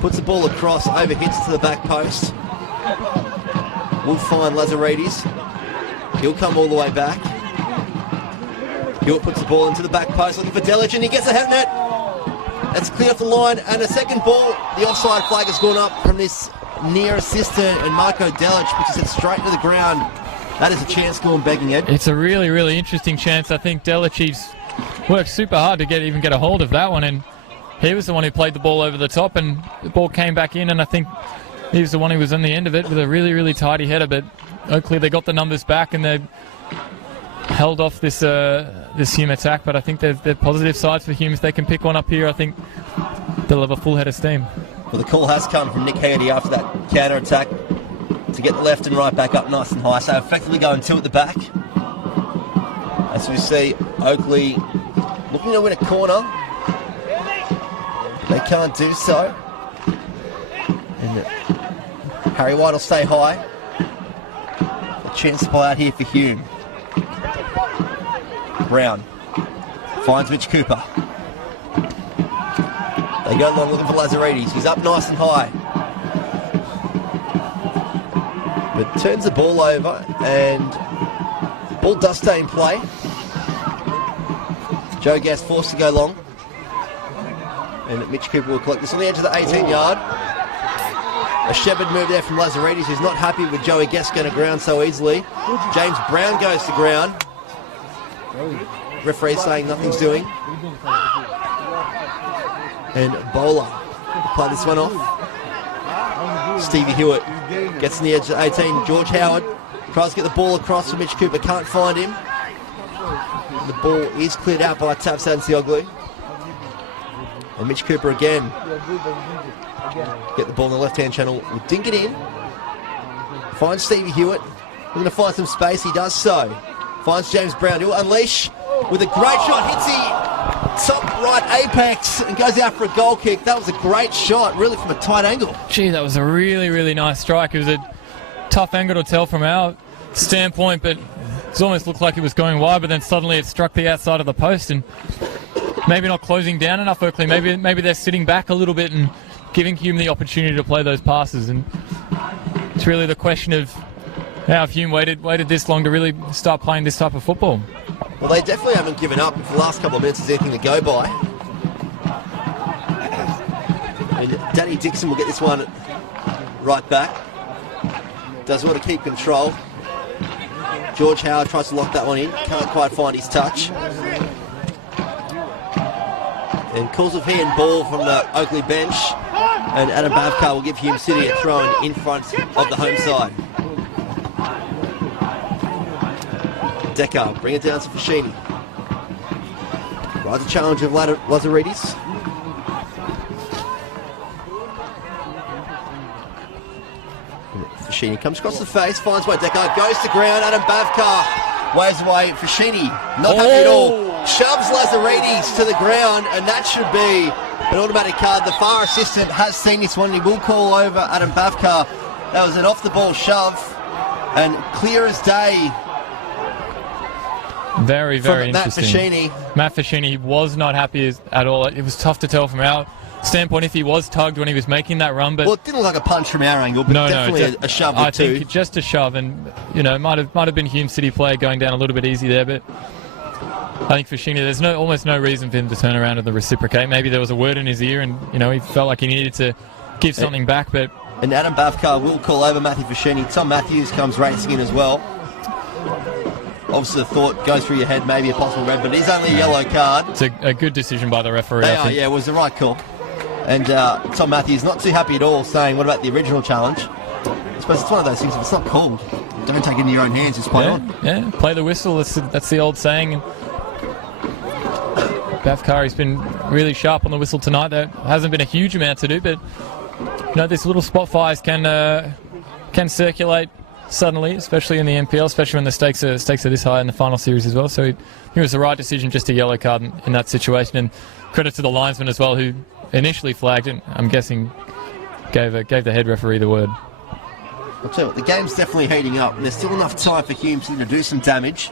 Puts the ball across, overhits to the back post. Will find Lazaridis. He'll come all the way back. Hewitt puts the ball into the back post, looking for Delic, and he gets a head net. That's clear off the line, and a second ball. The offside flag has gone up from this near assistant, and Marco Delic puts it straight to the ground. That is a chance gone begging, Ed. It's a really interesting chance. I think Delici's worked super hard to even get a hold of that one, and he was the one who played the ball over the top, and the ball came back in, and I think he was the one who was on the end of it with a really tidy header. But Oakleigh, they got the numbers back, and held off this Hume attack, but I think they're positive sides for Hume. If they can pick one up here, I think they'll have a full head of steam. Well, the call has come from Nick Haggerty after that counter-attack to get the left and right back up nice and high. So effectively going two at the back. As we see Oakleigh looking to win a corner. They can't do so. And Harry White will stay high. A chance to play out here for Hume. Brown finds Mitch Cooper. They go long looking for Lazaridis. He's up nice and high. But turns the ball over and the ball does stay in play. Joe Gass forced to go long. And Mitch Cooper will collect this on the edge of the 18-yard. A shepherd move there from Lazaridis, who's not happy with Joey Guest going to ground so easily. James Brown goes to ground. Referee saying nothing's doing. And Bowler play this one off. Stevie Hewitt gets on the edge of 18. George Howard tries to get the ball across to Mitch Cooper, can't find him. The ball is cleared out by Taps Oakleigh. And Mitch Cooper again. Get the ball in the left-hand channel. Will dink it in. Finds Stevie Hewitt. Looking to find some space. He does so. Finds James Brown. He'll unleash with a great shot. Hits the top right apex and goes out for a goal kick. That was a great shot, really from a tight angle. Gee, that was a really, really nice strike. It was a tough angle to tell from our standpoint, but it almost looked like it was going wide, but then suddenly it struck the outside of the post and maybe not closing down enough, Oakleigh. Maybe they're sitting back a little bit and giving Hume the opportunity to play those passes. And it's really the question of how Hume waited this long to really start playing this type of football. Well, they definitely haven't given up. For the last couple of minutes, there's anything to go by. And Danny Dixon will get this one right back. Does want to keep control. George Howard tries to lock that one in. Can't quite find his touch. And calls of hand ball from the Oakleigh bench. And Adam Bavkar will give Hume City a throw in front of the home side. Decker, bring it down to Fashini. Rides the challenge of Lazaridis. Fashini comes across the face, finds by Decker, goes to ground. Adam Bavkar waves away. Fashini, not happy at all. Shoves Lazaridis to the ground, and that should be an automatic card. The VAR assistant has seen this one. He will call over Adam Bavkar. That was an off-the-ball shove, and clear as day. Very, very interesting. Matt Fashini was not happy at all. It was tough to tell from our standpoint if he was tugged when he was making that run. But well, it didn't look like a punch from our angle, but definitely a shove or two. I think just a shove, and it might have been Hume City player going down a little bit easy there, but I think Fashini, there's almost no reason for him to turn around and reciprocate. Maybe there was a word in his ear, and he felt like he needed to give something back. But and Adam Bavkar will call over Matthew Fashini. Tom Matthews comes racing in as well. Obviously, the thought goes through your head, maybe a possible red, but it is only a yellow card. It's a good decision by the referee. It was the right call. And Tom Matthews not too happy at all, saying, what about the original challenge? I suppose it's one of those things, if it's not called, don't take it into your own hands, just play on. Yeah, play the whistle, that's the old saying. And Bavkari's been really sharp on the whistle tonight. There hasn't been a huge amount to do, but these little spot fires can circulate suddenly, especially in the NPL, especially when the stakes are this high in the final series as well. So it was the right decision, just a yellow card in that situation. And credit to the linesman as well, who initially flagged it. I'm guessing gave the head referee the word. I'll tell you what, the game's definitely heating up, and there's still enough time for Hume City to do some damage.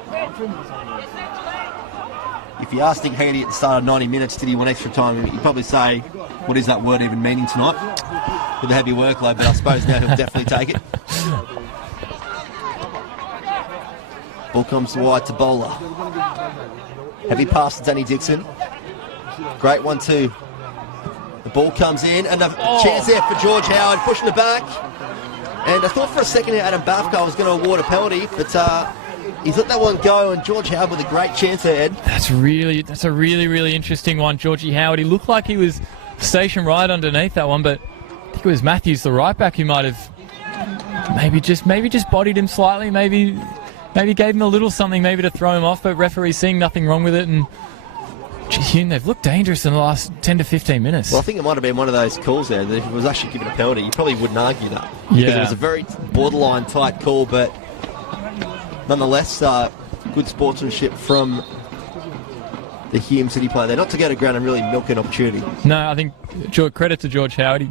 If you asked Nick Haggerty at the start of 90 minutes, did he want extra time, he'd probably say, what is that word even meaning tonight? With a heavy workload, but I suppose now he'll definitely take it. Ball comes wide to Bowler. Heavy pass to Danny Dixon. Great 1-2. The ball comes in, and a chance there for George Howard, pushing it back. And I thought for a second here Adam Bavkar was going to award a penalty, but he's let that one go, and George Howard with a great chance ahead. That's a really, really interesting one, Georgie Howard. He looked like he was stationed right underneath that one, but I think it was Matthews, the right back, who might have maybe just bodied him slightly, maybe maybe gave him a little something maybe to throw him off, but referee seeing nothing wrong with it. And Hume, they've looked dangerous in the last 10 to 15 minutes. Well, I think it might have been one of those calls there that if it was actually given a penalty, you probably wouldn't argue that. Yeah. Because it was a very borderline tight call, but nonetheless, good sportsmanship from the Hume City player. They're not to go to ground and really milk an opportunity. No, I think credit to George Howard.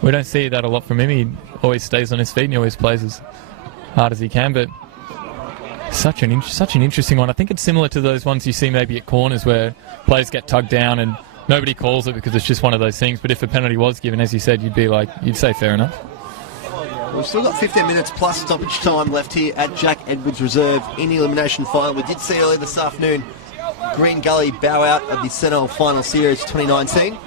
We don't see that a lot from him. He always stays on his feet and he always plays as hard as he can, but such an interesting one. I think it's similar to those ones you see maybe at corners where players get tugged down and nobody calls it because it's just one of those things. But if a penalty was given, as you said, you'd say fair enough. We've still got 15 minutes plus stoppage time left here at Jack Edwards Reserve in the elimination final. We did see earlier this afternoon Green Gully bow out of the Sentinel Final Series 2019.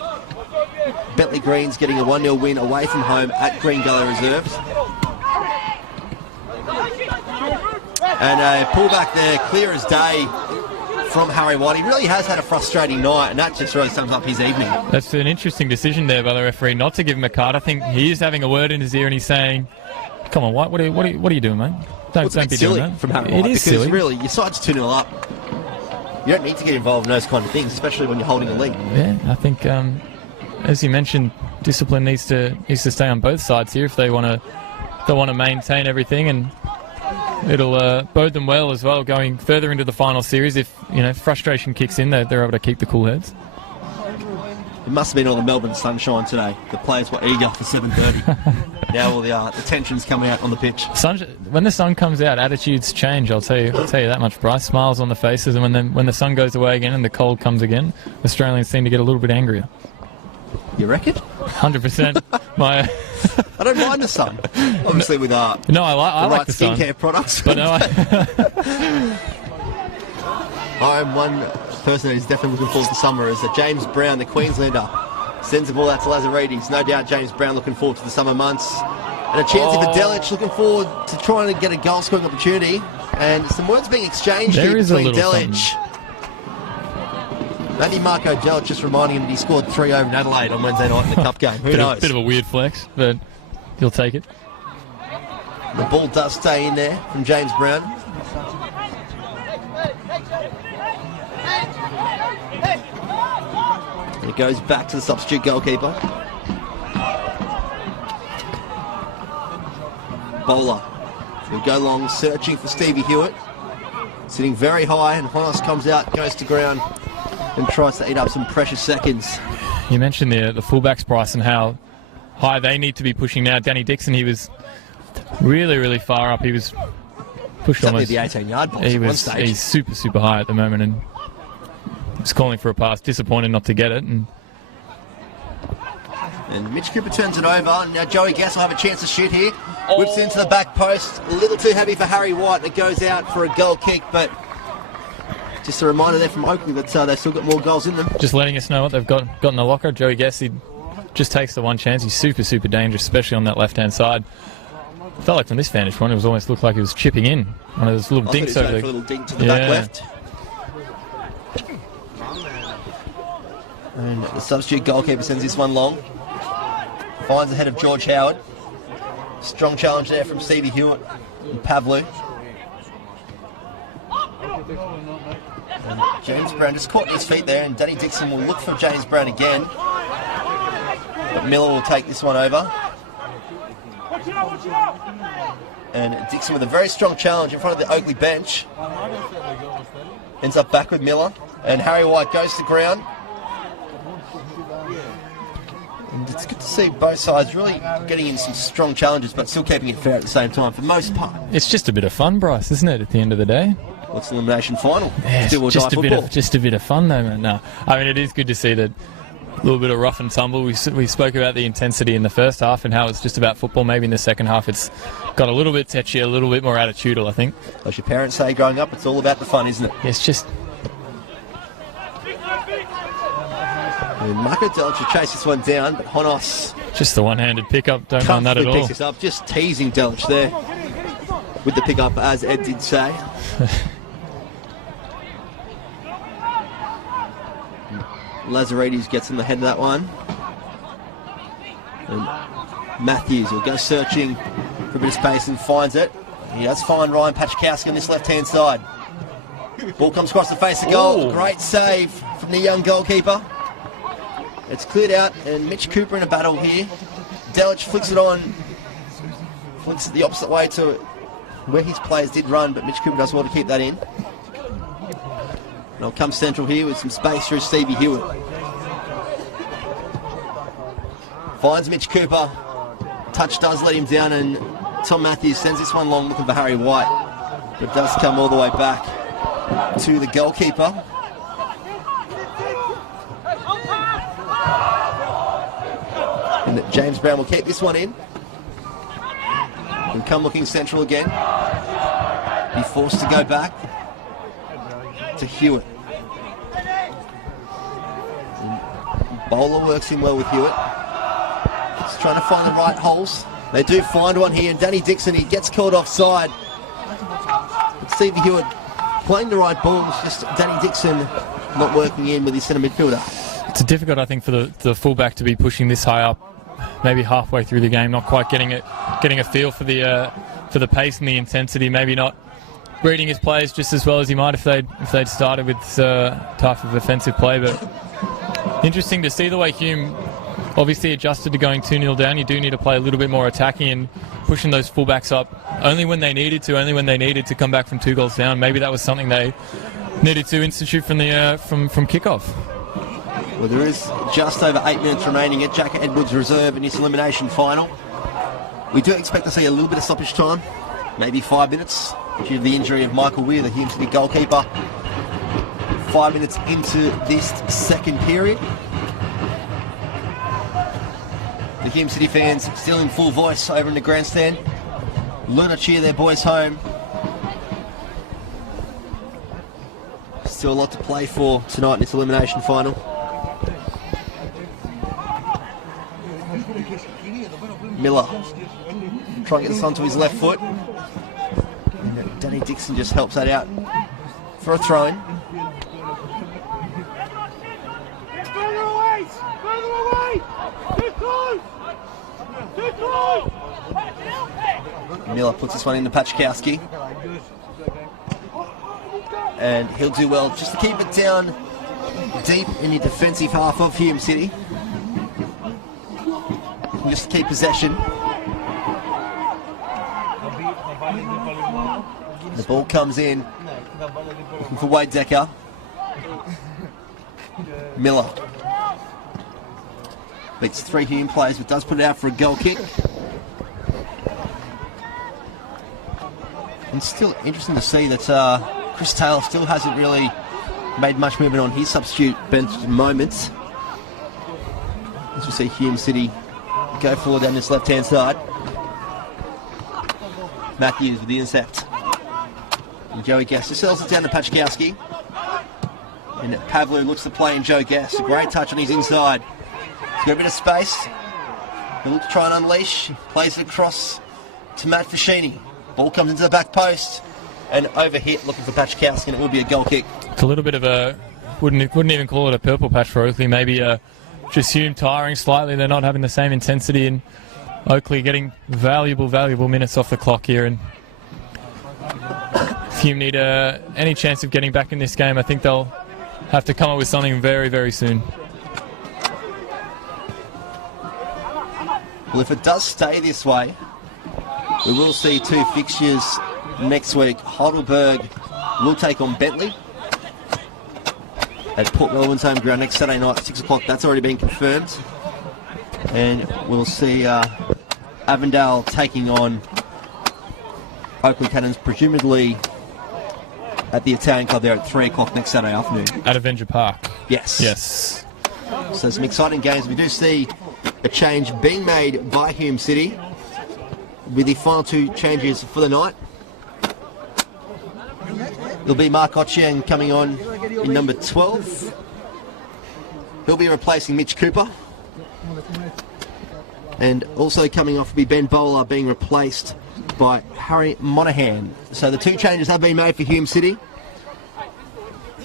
Bentley Greens getting a 1-0 win away from home at Green Gully Reserves. And a pullback there, clear as day from Harry White. He really has had a frustrating night, and that just really sums up his evening. That's an interesting decision there by the referee not to give him a card. I think he is having a word in his ear and he's saying, "Come on, White, what are you doing, mate? Don't be doing that." From Harry White, it is because silly. Really, your side's 2-0 up. You don't need to get involved in those kind of things, especially when you're holding a lead. Yeah, I think, as you mentioned, discipline needs to stay on both sides here if they want to maintain everything, and it'll bode them well as well going further into the final series. If frustration kicks in, they're able to keep the cool heads. It must have been all the Melbourne sunshine today. The players were eager for 7:30. Now all the tension's coming out on the pitch. When the sun comes out, attitudes change. I'll tell you that much, Bryce. Smiles on the faces, and when the sun goes away again and the cold comes again, Australians seem to get a little bit angrier. You reckon? 100%. I don't mind the sun. Obviously, with I like the sun. Skincare products. But no, I'm one person who's definitely looking forward to summer is James Brown, the Queenslander. Sends the ball out to Lazaridis. No doubt James Brown looking forward to the summer months. And a chance for Delic looking forward to trying to get a goal scoring opportunity. And some words being exchanged here between Delic. Maybe Marco Delic just reminding him that he scored 3 over in Adelaide on Wednesday night in the Cup game. Who knows? Bit of a weird flex, but he'll take it. The ball does stay in there from James Brown. And it goes back to the substitute goalkeeper. Bowler. He'll go long, searching for Stevie Hewitt. Sitting very high, and Honos comes out, goes to ground, and tries to eat up some precious seconds. You mentioned the fullbacks, Bryce, and how high they need to be pushing now. Danny Dixon, he was really, really far up. He was pushed almost the 18-yard box at one stage. He's super, super high at the moment, and he's calling for a pass. Disappointed not to get it. And Mitch Cooper turns it over. Now Joey Gass will have a chance to shoot here. Whips into the back post. A little too heavy for Harry White. And it goes out for a goal kick, but just a reminder there from Oakleigh that they've still got more goals in them. Just letting us know what they've got in the locker. Joey Gass, he just takes the one chance. He's super, super dangerous, especially on that left-hand side. I felt like from this vantage point, it was almost looked like he was chipping in. One of those little dinks over there. A little dink to the back left. And the substitute goalkeeper sends this one long. Finds ahead of George Howard. Strong challenge there from Stevie Hewitt and Pavlu. And James Brown just caught his feet there, and Danny Dixon will look for James Brown again. But Miller will take this one over. And Dixon with a very strong challenge in front of the Oakleigh bench. Ends up back with Miller. And Harry White goes to ground. And it's good to see both sides really getting in some strong challenges, but still keeping it fair at the same time for the most part. It's just a bit of fun, Bryce, isn't it, at the end of the day? What's the elimination final? Yeah, just a bit of fun, though, man. No, I mean, it is good to see that a little bit of rough and tumble. We spoke about the intensity in the first half and how it's just about football. Maybe in the second half it's got a little bit tetchy, a little bit more attitudinal, I think. As your parents say growing up, it's all about the fun, isn't it? It's just... And Marco Delic will chase this one down, but Honos... Just the one-handed pickup, don't mind that at all. Picks this up, just teasing Delic there with the pickup, as Ed did say. Lazaridis gets in the head of that one. And Matthews will go searching for a bit of space and finds it. He does find Ryan Pachkowski on this left-hand side. Ball comes across the face of goal. Ooh. Great save from the young goalkeeper. It's cleared out, and Mitch Cooper in a battle here. Delich flicks it on. Flicks it the opposite way to where his players did run, but Mitch Cooper does well to keep that in. And it'll come central here with some space through Stevie Hewitt. Finds Mitch Cooper. Touch does let him down, and Tom Matthews sends this one long looking for Harry White. But it does come all the way back to the goalkeeper. And that James Brown will keep this one in. And come looking central again. Be forced to go back to Hewitt. And Bowler works in well with Hewitt. Just trying to find the right holes. They do find one here, and Danny Dixon, he gets called offside. But Stevie Hewitt playing the right balls, just Danny Dixon not working in with his centre midfielder. It's difficult, I think, for the fullback to be pushing this high up, maybe halfway through the game, not quite getting a feel for the pace and the intensity. Maybe not reading his players just as well as he might if they'd started with type of offensive play. But interesting to see the way Hume obviously adjusted to going 2-0 down. You do need to play a little bit more attacking and pushing those fullbacks up only when they needed to come back from 2 goals down. Maybe that was something they needed to institute from kickoff. Well, there is just over 8 minutes remaining at Jack Edwards Reserve in this elimination final. We do expect to see a little bit of stoppage time, maybe 5 minutes, due to the injury of Michael Weir, the Hume City goalkeeper. 5 minutes into this second period. The Hume City fans still in full voice over in the grandstand. Learn to cheer their boys home. Still a lot to play for tonight in this elimination final. Miller trying to get this onto his left foot. And Danny Dixon just helps that out for a throw-in. Miller puts this one into Pachkowski. And he'll do well just to keep it down deep in the defensive half of Hume City. And just to keep possession. The ball comes in, looking for Wade Decker. Miller beats 3 Hume players, but does put it out for a goal kick. And still interesting to see that Chris Taylor still hasn't really made much movement on his substitute bench at the moment. As we see Hume City go forward down this left-hand side. Matthews with the intercept. And Joey Guest just sells it down to Pachkowski. And Pavlu looks to play in Joe Guest. A great touch on his inside. He's got a bit of space. He'll look to try and unleash. Plays it across to Matt Fashini. Ball comes into the back post. And overhit looking for Pachkowski, and it will be a goal kick. It's a little bit of a, wouldn't even call it a purple patch for Oakleigh. Maybe just Hume tiring slightly. They're not having the same intensity, and Oakleigh getting valuable minutes off the clock here. And if Hume need any chance of getting back in this game, I think they'll have to come up with something very, very soon. Well, if it does stay this way, we will see 2 fixtures next week. Heidelberg will take on Bentley at Port Melbourne's home ground next Saturday night at 6 o'clock. That's already been confirmed. And we'll see Avondale taking on Oakleigh Cannons, presumably at the Italian Club there at 3 o'clock next Saturday afternoon. At Avenger Park. Yes. So some exciting games. We do see a change being made by Hume City with the final 2 changes for the night. There'll be Mark Ochieng coming on in number 12. He'll be replacing Mitch Cooper. And also coming off will be Ben Bowler being replaced by Harry Monaghan. So the 2 changes have been made for Hume City.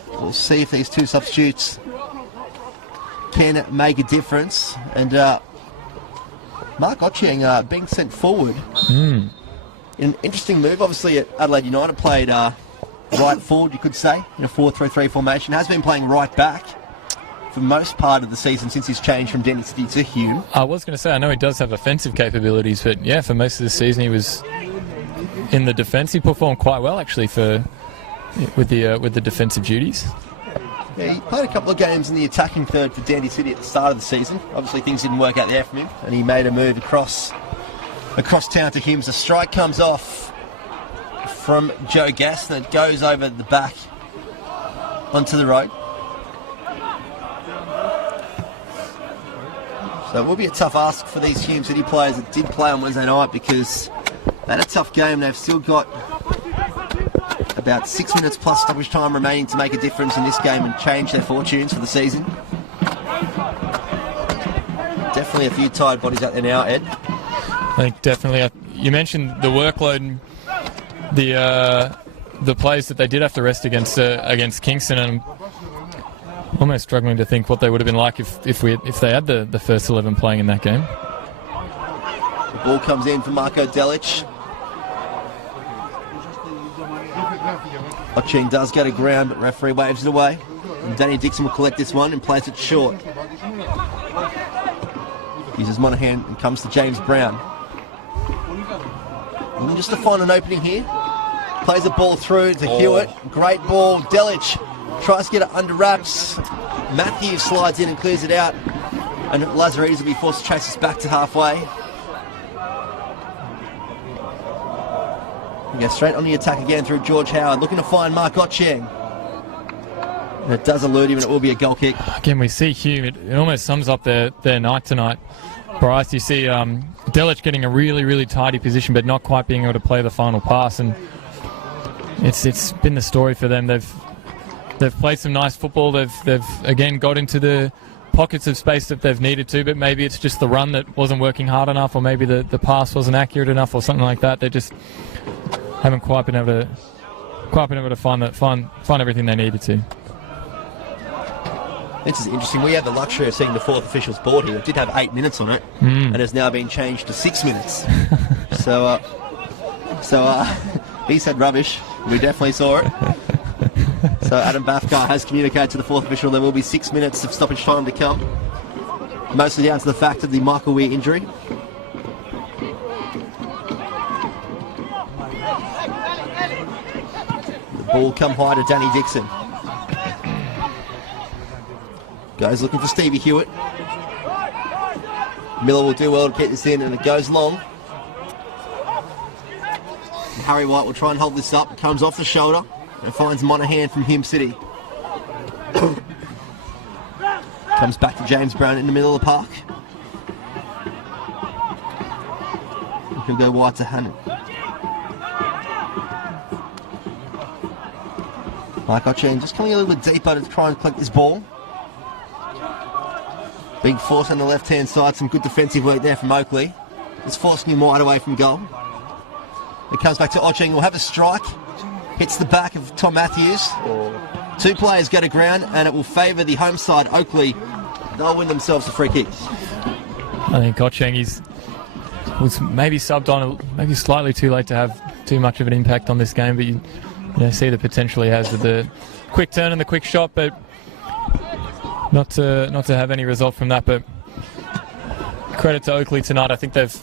We'll see if these 2 substitutes can make a difference. And Mark Ochieng being sent forward. an interesting move. Obviously, at Adelaide United played right forward, you could say, in a 4-3-3 formation. Has been playing right back for most part of the season since he's changed from Denny City to Hume. I was going to say, I know he does have offensive capabilities, but yeah, for most of the season he was in the defence. He performed quite well actually with the defensive duties. Yeah, he played a couple of games in the attacking third for Dandy City at the start of the season. Obviously things didn't work out there for him, and he made a move across town to Hume. The strike comes off from Joe Gass, and it goes over the back onto the road. So it will be a tough ask for these Hume City players that did play on Wednesday night, because they had a tough game. They've still got about 6 minutes plus stoppage time remaining to make a difference in this game and change their fortunes for the season. Definitely a few tired bodies out there now, Ed. I think definitely. You mentioned the workload and the players that they did have to rest against Kingston, and I'm almost struggling to think what they would have been like if they had the first 11 playing in that game. The ball comes in for Marko Delic. Ocheng does go to ground, but referee waves it away. And Danny Dixon will collect this one and plays it short. Uses Monaghan and comes to James Brown. And just to find an opening here. Plays the ball through to Hewitt. Great ball. Delic tries to get it under wraps. Matthews slides in and clears it out. And Lazaridis will be forced to chase us back to halfway. We go straight on the attack again through George Howard, looking to find Mark Ocheng. And it does elude him, and it will be a goal kick. Again, we see Hume. It almost sums up their night tonight. Bryce, you see Delic getting a really, really tidy position, but not quite being able to play the final pass. And it's been the story for them. They've played some nice football. They've again got into the pockets of space that they've needed to, but maybe it's just the run that wasn't working hard enough, or maybe the pass wasn't accurate enough, or something like that. They just haven't quite been able to find everything they needed to. This is interesting. We have the luxury of seeing the fourth official's board here. It did have 8 minutes on it, and has now been changed to 6 minutes. so he said rubbish. We definitely saw it. So Adam Bafkar has communicated to the fourth official there will be 6 minutes of stoppage time to come. Mostly down to the fact of the Michael Weir injury. The ball come high to Danny Dixon. Goes looking for Stevie Hewitt. Miller will do well to keep this in, and it goes long. And Harry White will try and hold this up. It comes off the shoulder and finds Monaghan from Hume City. Comes back to James Brown in the middle of the park. And he'll go wide to Hannon. Mike Ocheng just coming a little bit deeper to try and collect this ball. Big force on the left-hand side, some good defensive work there from Oakleigh. It's forcing him wide away from goal. It comes back to Ocheng, will have a strike. Hits the back of Tom Matthews. Two players go to ground, and it will favour the home side, Oakleigh. They'll win themselves a free kick. I think Ocheng was maybe subbed on, maybe slightly too late to have too much of an impact on this game, but you see the potential he has with the quick turn and the quick shot, but not to have any result from that. But credit to Oakleigh tonight. I think they've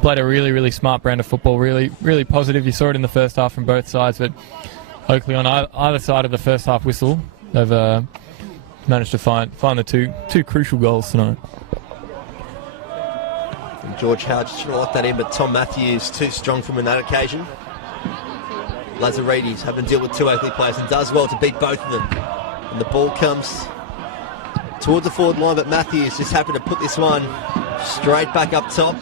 played a really, really smart brand of football, really, really positive. You saw it in the first half from both sides, but Oakleigh on either side of the first half whistle, they've managed to find the two crucial goals tonight. And George Howard just trying to lock that in, but Tom Matthews too strong from him on that occasion. Lazaridis having to deal with two Oakleigh players and does well to beat both of them. And the ball comes towards the forward line, but Matthews just happened to put this one straight back up top.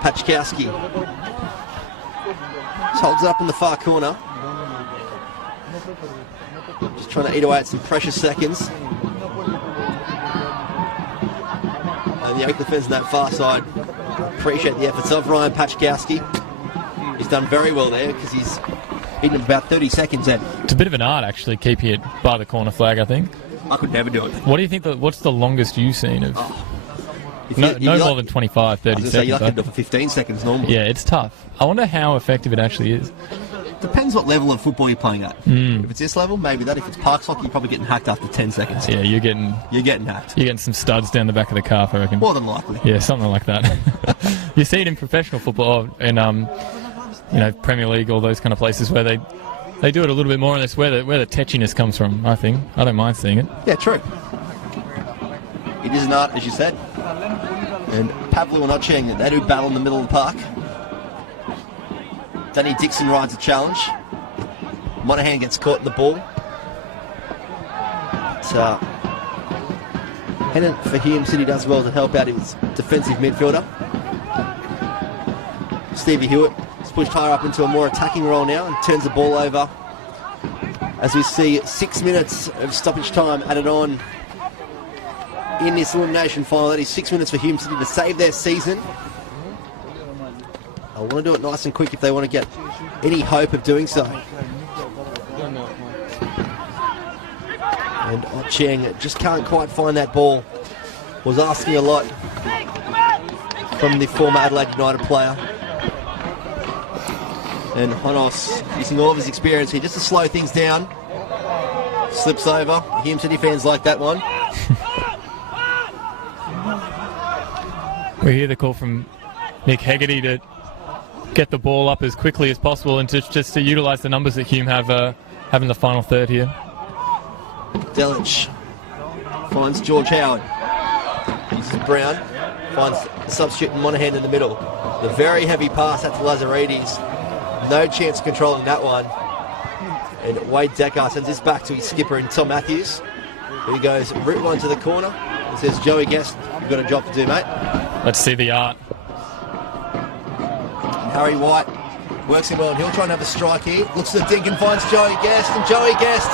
Pachkowski just holds it up in the far corner. Just trying to eat away at some precious seconds. And the Oakleigh fans on that far side appreciate the efforts of Ryan Pachkowski. He's done very well there because he's eaten about 30 seconds in. It's a bit of an art, actually, keeping it by the corner flag, I think. I could never do it. What do you think? What's the longest you've seen of? No more than 25, 30 I was going to say, seconds. you're lucky to do it for 15 seconds normally. Yeah, it's tough. I wonder how effective it actually is. Depends what level of football you're playing at. If it's this level, maybe that. If it's park soccer, you're probably getting hacked after 10 seconds. Yeah, you're getting hacked. You're getting some studs down the back of the calf, I reckon. More than likely. Yeah, something like that. You see it in professional football and Premier League, all those kind of places where they do it a little bit more, and that's where the tetchiness comes from, I think. I don't mind seeing it. Yeah, true. It is an art, as you said. And Pavlo and Ocheng, they do battle in the middle of the park. Danny Dixon rides a challenge. Monahan gets caught in the ball. Hennant for Hume City does well to help out his defensive midfielder. Stevie Hewitt is pushed higher up into a more attacking role now and turns the ball over. As we see 6 minutes of stoppage time added on in this elimination final. That is 6 minutes for Hume City to save their season. I want to do it nice and quick if they want to get any hope of doing so. And Ocheng just can't quite find that ball. Was asking a lot from the former Adelaide United player. And Honos, using all of his experience here just to slow things down. Slips over. Hume City fans like that one. We hear the call from Nick Hegarty to get the ball up as quickly as possible and just to utilise the numbers that Hume have in the final third here. Delich finds George Howard. Uses Brown. Finds the substitute Monahan in the middle. The very heavy pass out to Lazaridis. No chance of controlling that one. And Wade Decker sends this back to his skipper in Tom Matthews. He goes route one to the corner. It says, Joey Guest, you've got a job to do, mate. Let's see the art. Harry White works him well, and he'll try and have a strike here. Looks at the dink and finds Joey Guest, and Joey Guest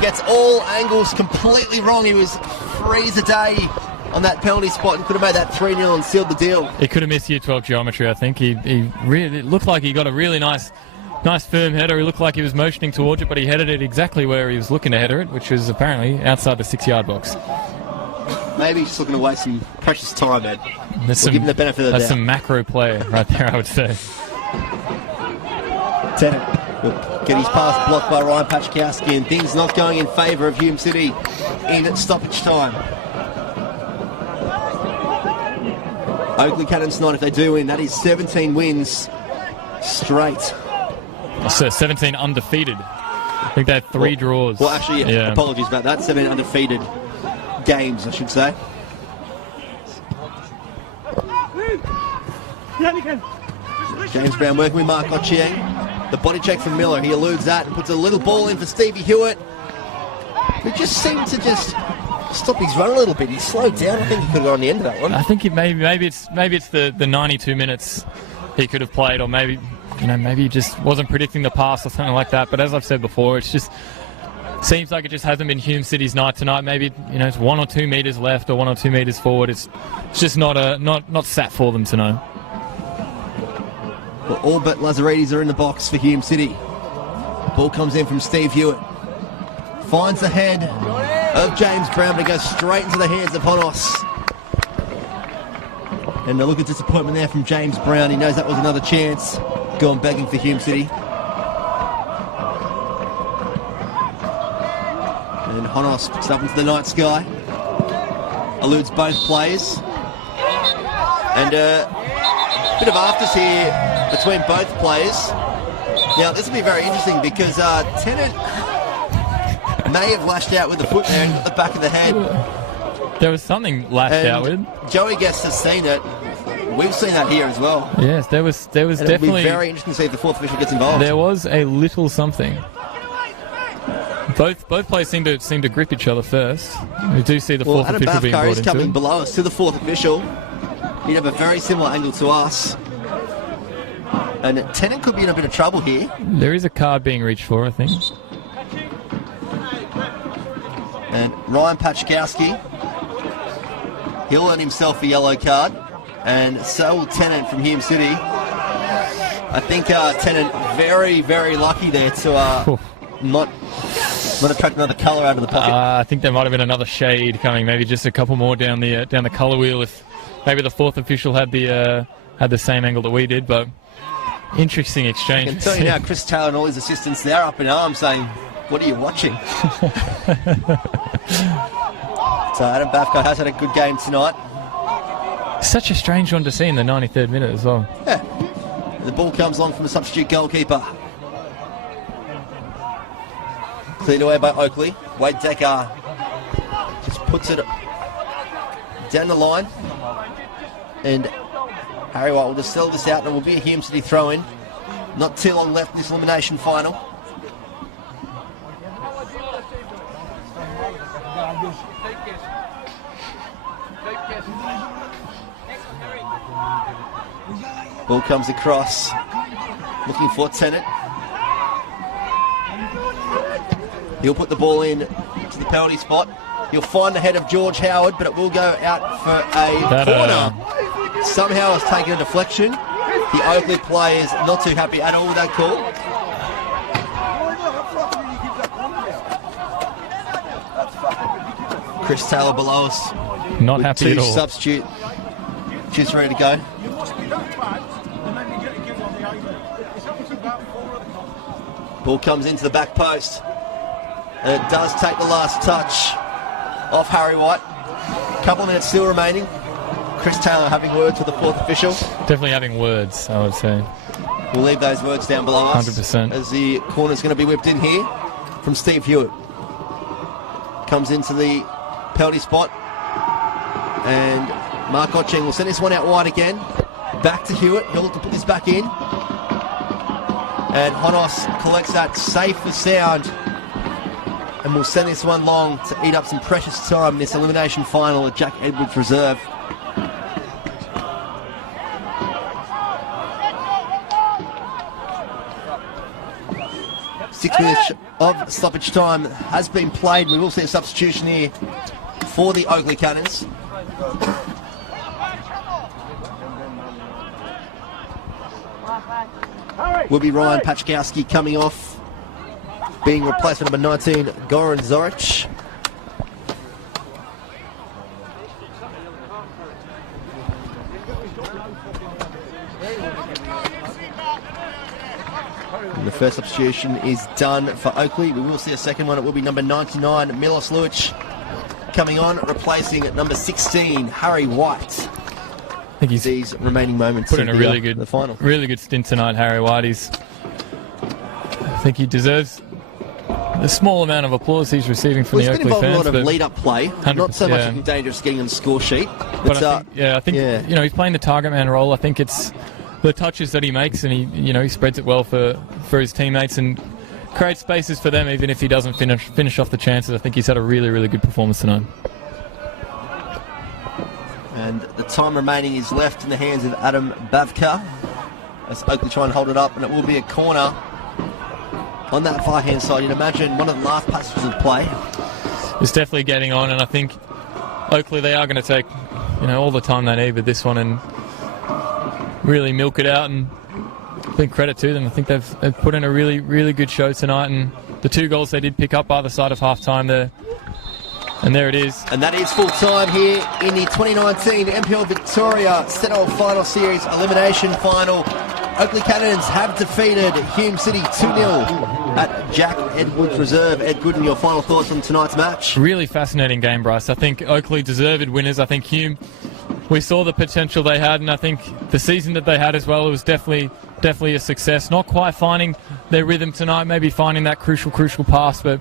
gets all angles completely wrong. He was free as a day on that penalty spot and could have made that 3-0 and sealed the deal. He could have missed year 12 geometry, I think. He really, it looked like he got a really nice firm header. He looked like he was motioning towards it, but he headed it exactly where he was looking to header it, which was apparently outside the 6-yard box. Maybe he's just looking to waste some precious time, Ed. We'll give him the benefit of the doubt. That's some macro play right there, I would say. Tennant will get his pass blocked by Ryan Pachkowski, and things not going in favour of Hume City in stoppage time. Oakleigh Cannons tonight, if they do win, that is 17 wins straight. So 17 undefeated. I think they had 3 draws. Well, actually, yeah. Apologies about that. 7 undefeated games, I should say. James Brown working with Mark Ocheng. The body check from Miller. He eludes that and puts a little ball in for Stevie Hewitt, who just seemed to just stop his run a little bit. He slowed down. I think he could have gone on the end of that one. I think maybe it's the 92 minutes he could have played, or maybe he just wasn't predicting the pass or something like that. But as I've said before, it's just seems like it just hasn't been Hume City's night tonight. Maybe it's 1 or 2 metres left or 1 or 2 metres forward. It's just not sat for them tonight. Well, all but Lazaridis are in the box for Hume City. Ball comes in from Steve Hewitt. Finds the head of James Brown, but it goes straight into the hands of Honos. And a look of disappointment there from James Brown. He knows that was another chance. Going begging for Hume City. And Honos picks it up into the night sky. Eludes both players. And a bit of afters here between both players. Now, this will be very interesting because Tennant may have lashed out with the foot there and got the back of the head. There was something lashed out with. Joey Guest has seen it. We've seen that here as well. Yes, there was definitely. It'll be very interesting to see if the fourth official gets involved. There was a little something. Both players seem to grip each other first. We do see the fourth official being brought into it. Adam coming below us to the fourth official. He'd have a very similar angle to us. And Tennant could be in a bit of trouble here. There is a card being reached for, I think. And Ryan Pachkowski, he'll earn himself a yellow card. And so will Tennant from Hume City. I think Tennant very, very lucky there to not attract another colour out of the pocket. I think there might have been another shade coming, maybe just a couple more down the colour wheel if maybe the fourth official had the same angle that we did, but interesting exchange. I can tell you now, Chris Taylor and all his assistants, they're up in arms saying, what are you watching? So Adam Bafka has had a good game tonight. Such a strange one to see in the 93rd minute as well. Yeah. The ball comes along from the substitute goalkeeper. Cleared away by Oakleigh. Wade Decker just puts it down the line. And Harry White will just sell this out and it will be a Hume City throw-in. Not too long left in this elimination final. Ball comes across, looking for Tennant. He'll put the ball in to the penalty spot. He'll find the head of George Howard, but it will go out for a corner. Somehow it's taken a deflection. The Oakleigh players not too happy at all with that call. Chris Taylor below us. Not happy at all. Substitute. She's ready to go. Ball comes into the back post. And it does take the last touch off Harry White. Couple of minutes still remaining. Chris Taylor having words with the fourth official. Definitely having words, I would say. We'll leave those words down below us. 100%. As the corner's going to be whipped in here from Steve Hewitt. Comes into the penalty spot. And Mark Otching will send this one out wide again. Back to Hewitt. He'll look to put this back in. And Honos collects that safe and sound. And we'll send this one long to eat up some precious time in this elimination final at Jack Edwards Reserve. Six minutes of stoppage time has been played. We will see a substitution here for the Oakleigh Cannons. Will be Ryan Pachkowski coming off, being replaced by number 19, Goran Zoric. And the first substitution is done for Oakleigh. We will see a second one. It will be number 99, Milos Luic, coming on, replacing number 16, Harry White. I think he's these remaining moments put in a really the final. Really good stint tonight, Harry White. I think he deserves the small amount of applause he's receiving from the Oakleigh fans. He's been involved in a lot of lead-up play, not so much in danger of getting on the score sheet. But I think you know, he's playing the target man role. I think it's the touches that he makes, and he spreads it well for his teammates and creates spaces for them, even if he doesn't finish off the chances. I think he's had a really good performance tonight. And the time remaining is left in the hands of Adam Bavka as Oakleigh try and hold it up, and it will be a corner on that far hand side. You'd imagine one of the last passages of play. It's definitely getting on, and I think Oakleigh, they are going to take all the time they need with this one and really milk it out, and I think credit to them. I think they've put in a really good show tonight, and the 2 goals they did pick up either side of half time there. And there it is. And that is full time here in the 2019 NPL Victoria Settle Final Series Elimination Final. Oakleigh Cannons have defeated Hume City 2-0 at Jack Edwards Reserve. Ed Gooden, your final thoughts on tonight's match? Really fascinating game, Bryce. I think Oakleigh deserved winners. I think Hume, we saw the potential they had, and I think the season that they had as well, it was definitely a success. Not quite finding their rhythm tonight, maybe finding that crucial pass, but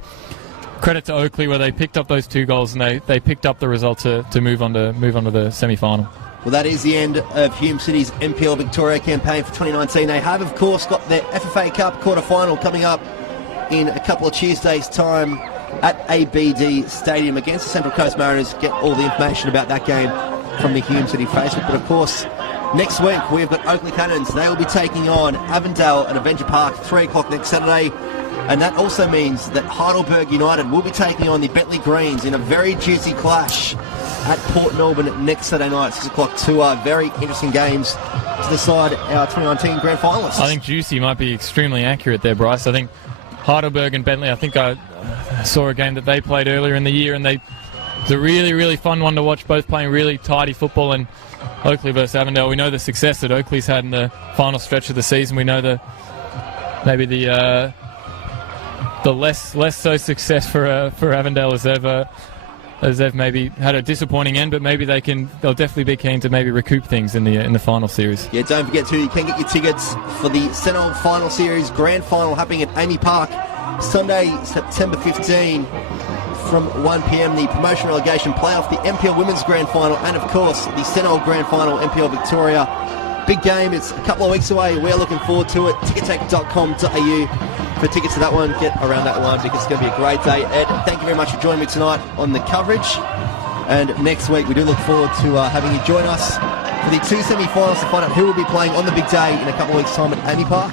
credit to Oakleigh where they picked up those 2 goals and they picked up the result to move on to the semi-final. Well, that is the end of Hume City's NPL Victoria campaign for 2019. They have, of course, got their FFA Cup quarter-final coming up in a couple of Tuesdays' time at ABD Stadium against the Central Coast Mariners. Get all the information about that game from the Hume City Facebook. But, of course, next week we've got Oakleigh Cannons. They will be taking on Avondale at Adventure Park 3 o'clock next Saturday. And that also means that Heidelberg United will be taking on the Bentley Greens in a very juicy clash at Port Melbourne next Saturday night, 6 o'clock. 2 very interesting games to decide our 2019 grand finalists. I think juicy might be extremely accurate there, Bryce. I think Heidelberg and Bentley, I think I saw a game that they played earlier in the year, and it was a really fun one to watch, both playing really tidy football, and Oakleigh versus Avondale. We know the success that Oakleigh's had in the final stretch of the season. We know the less so success for Avondale as they've maybe had a disappointing end, but maybe they'll definitely be keen to maybe recoup things in the final series. Yeah, don't forget you can get your tickets for the Sentinel Final Series Grand Final happening at Amy Park Sunday, September 15 from 1 p.m. The promotion relegation playoff, the NPL Women's Grand Final, and of course the Sentinel Grand Final, NPL Victoria. Big game, it's a couple of weeks away. We're looking forward to it. Ticketek.com.au for tickets to that one. Get around that line because it's going to be a great day. Ed, thank you very much for joining me tonight on the coverage. And next week we do look forward to having you join us for the 2 semi-finals to find out who will be playing on the big day in a couple of weeks' time at Amy Park.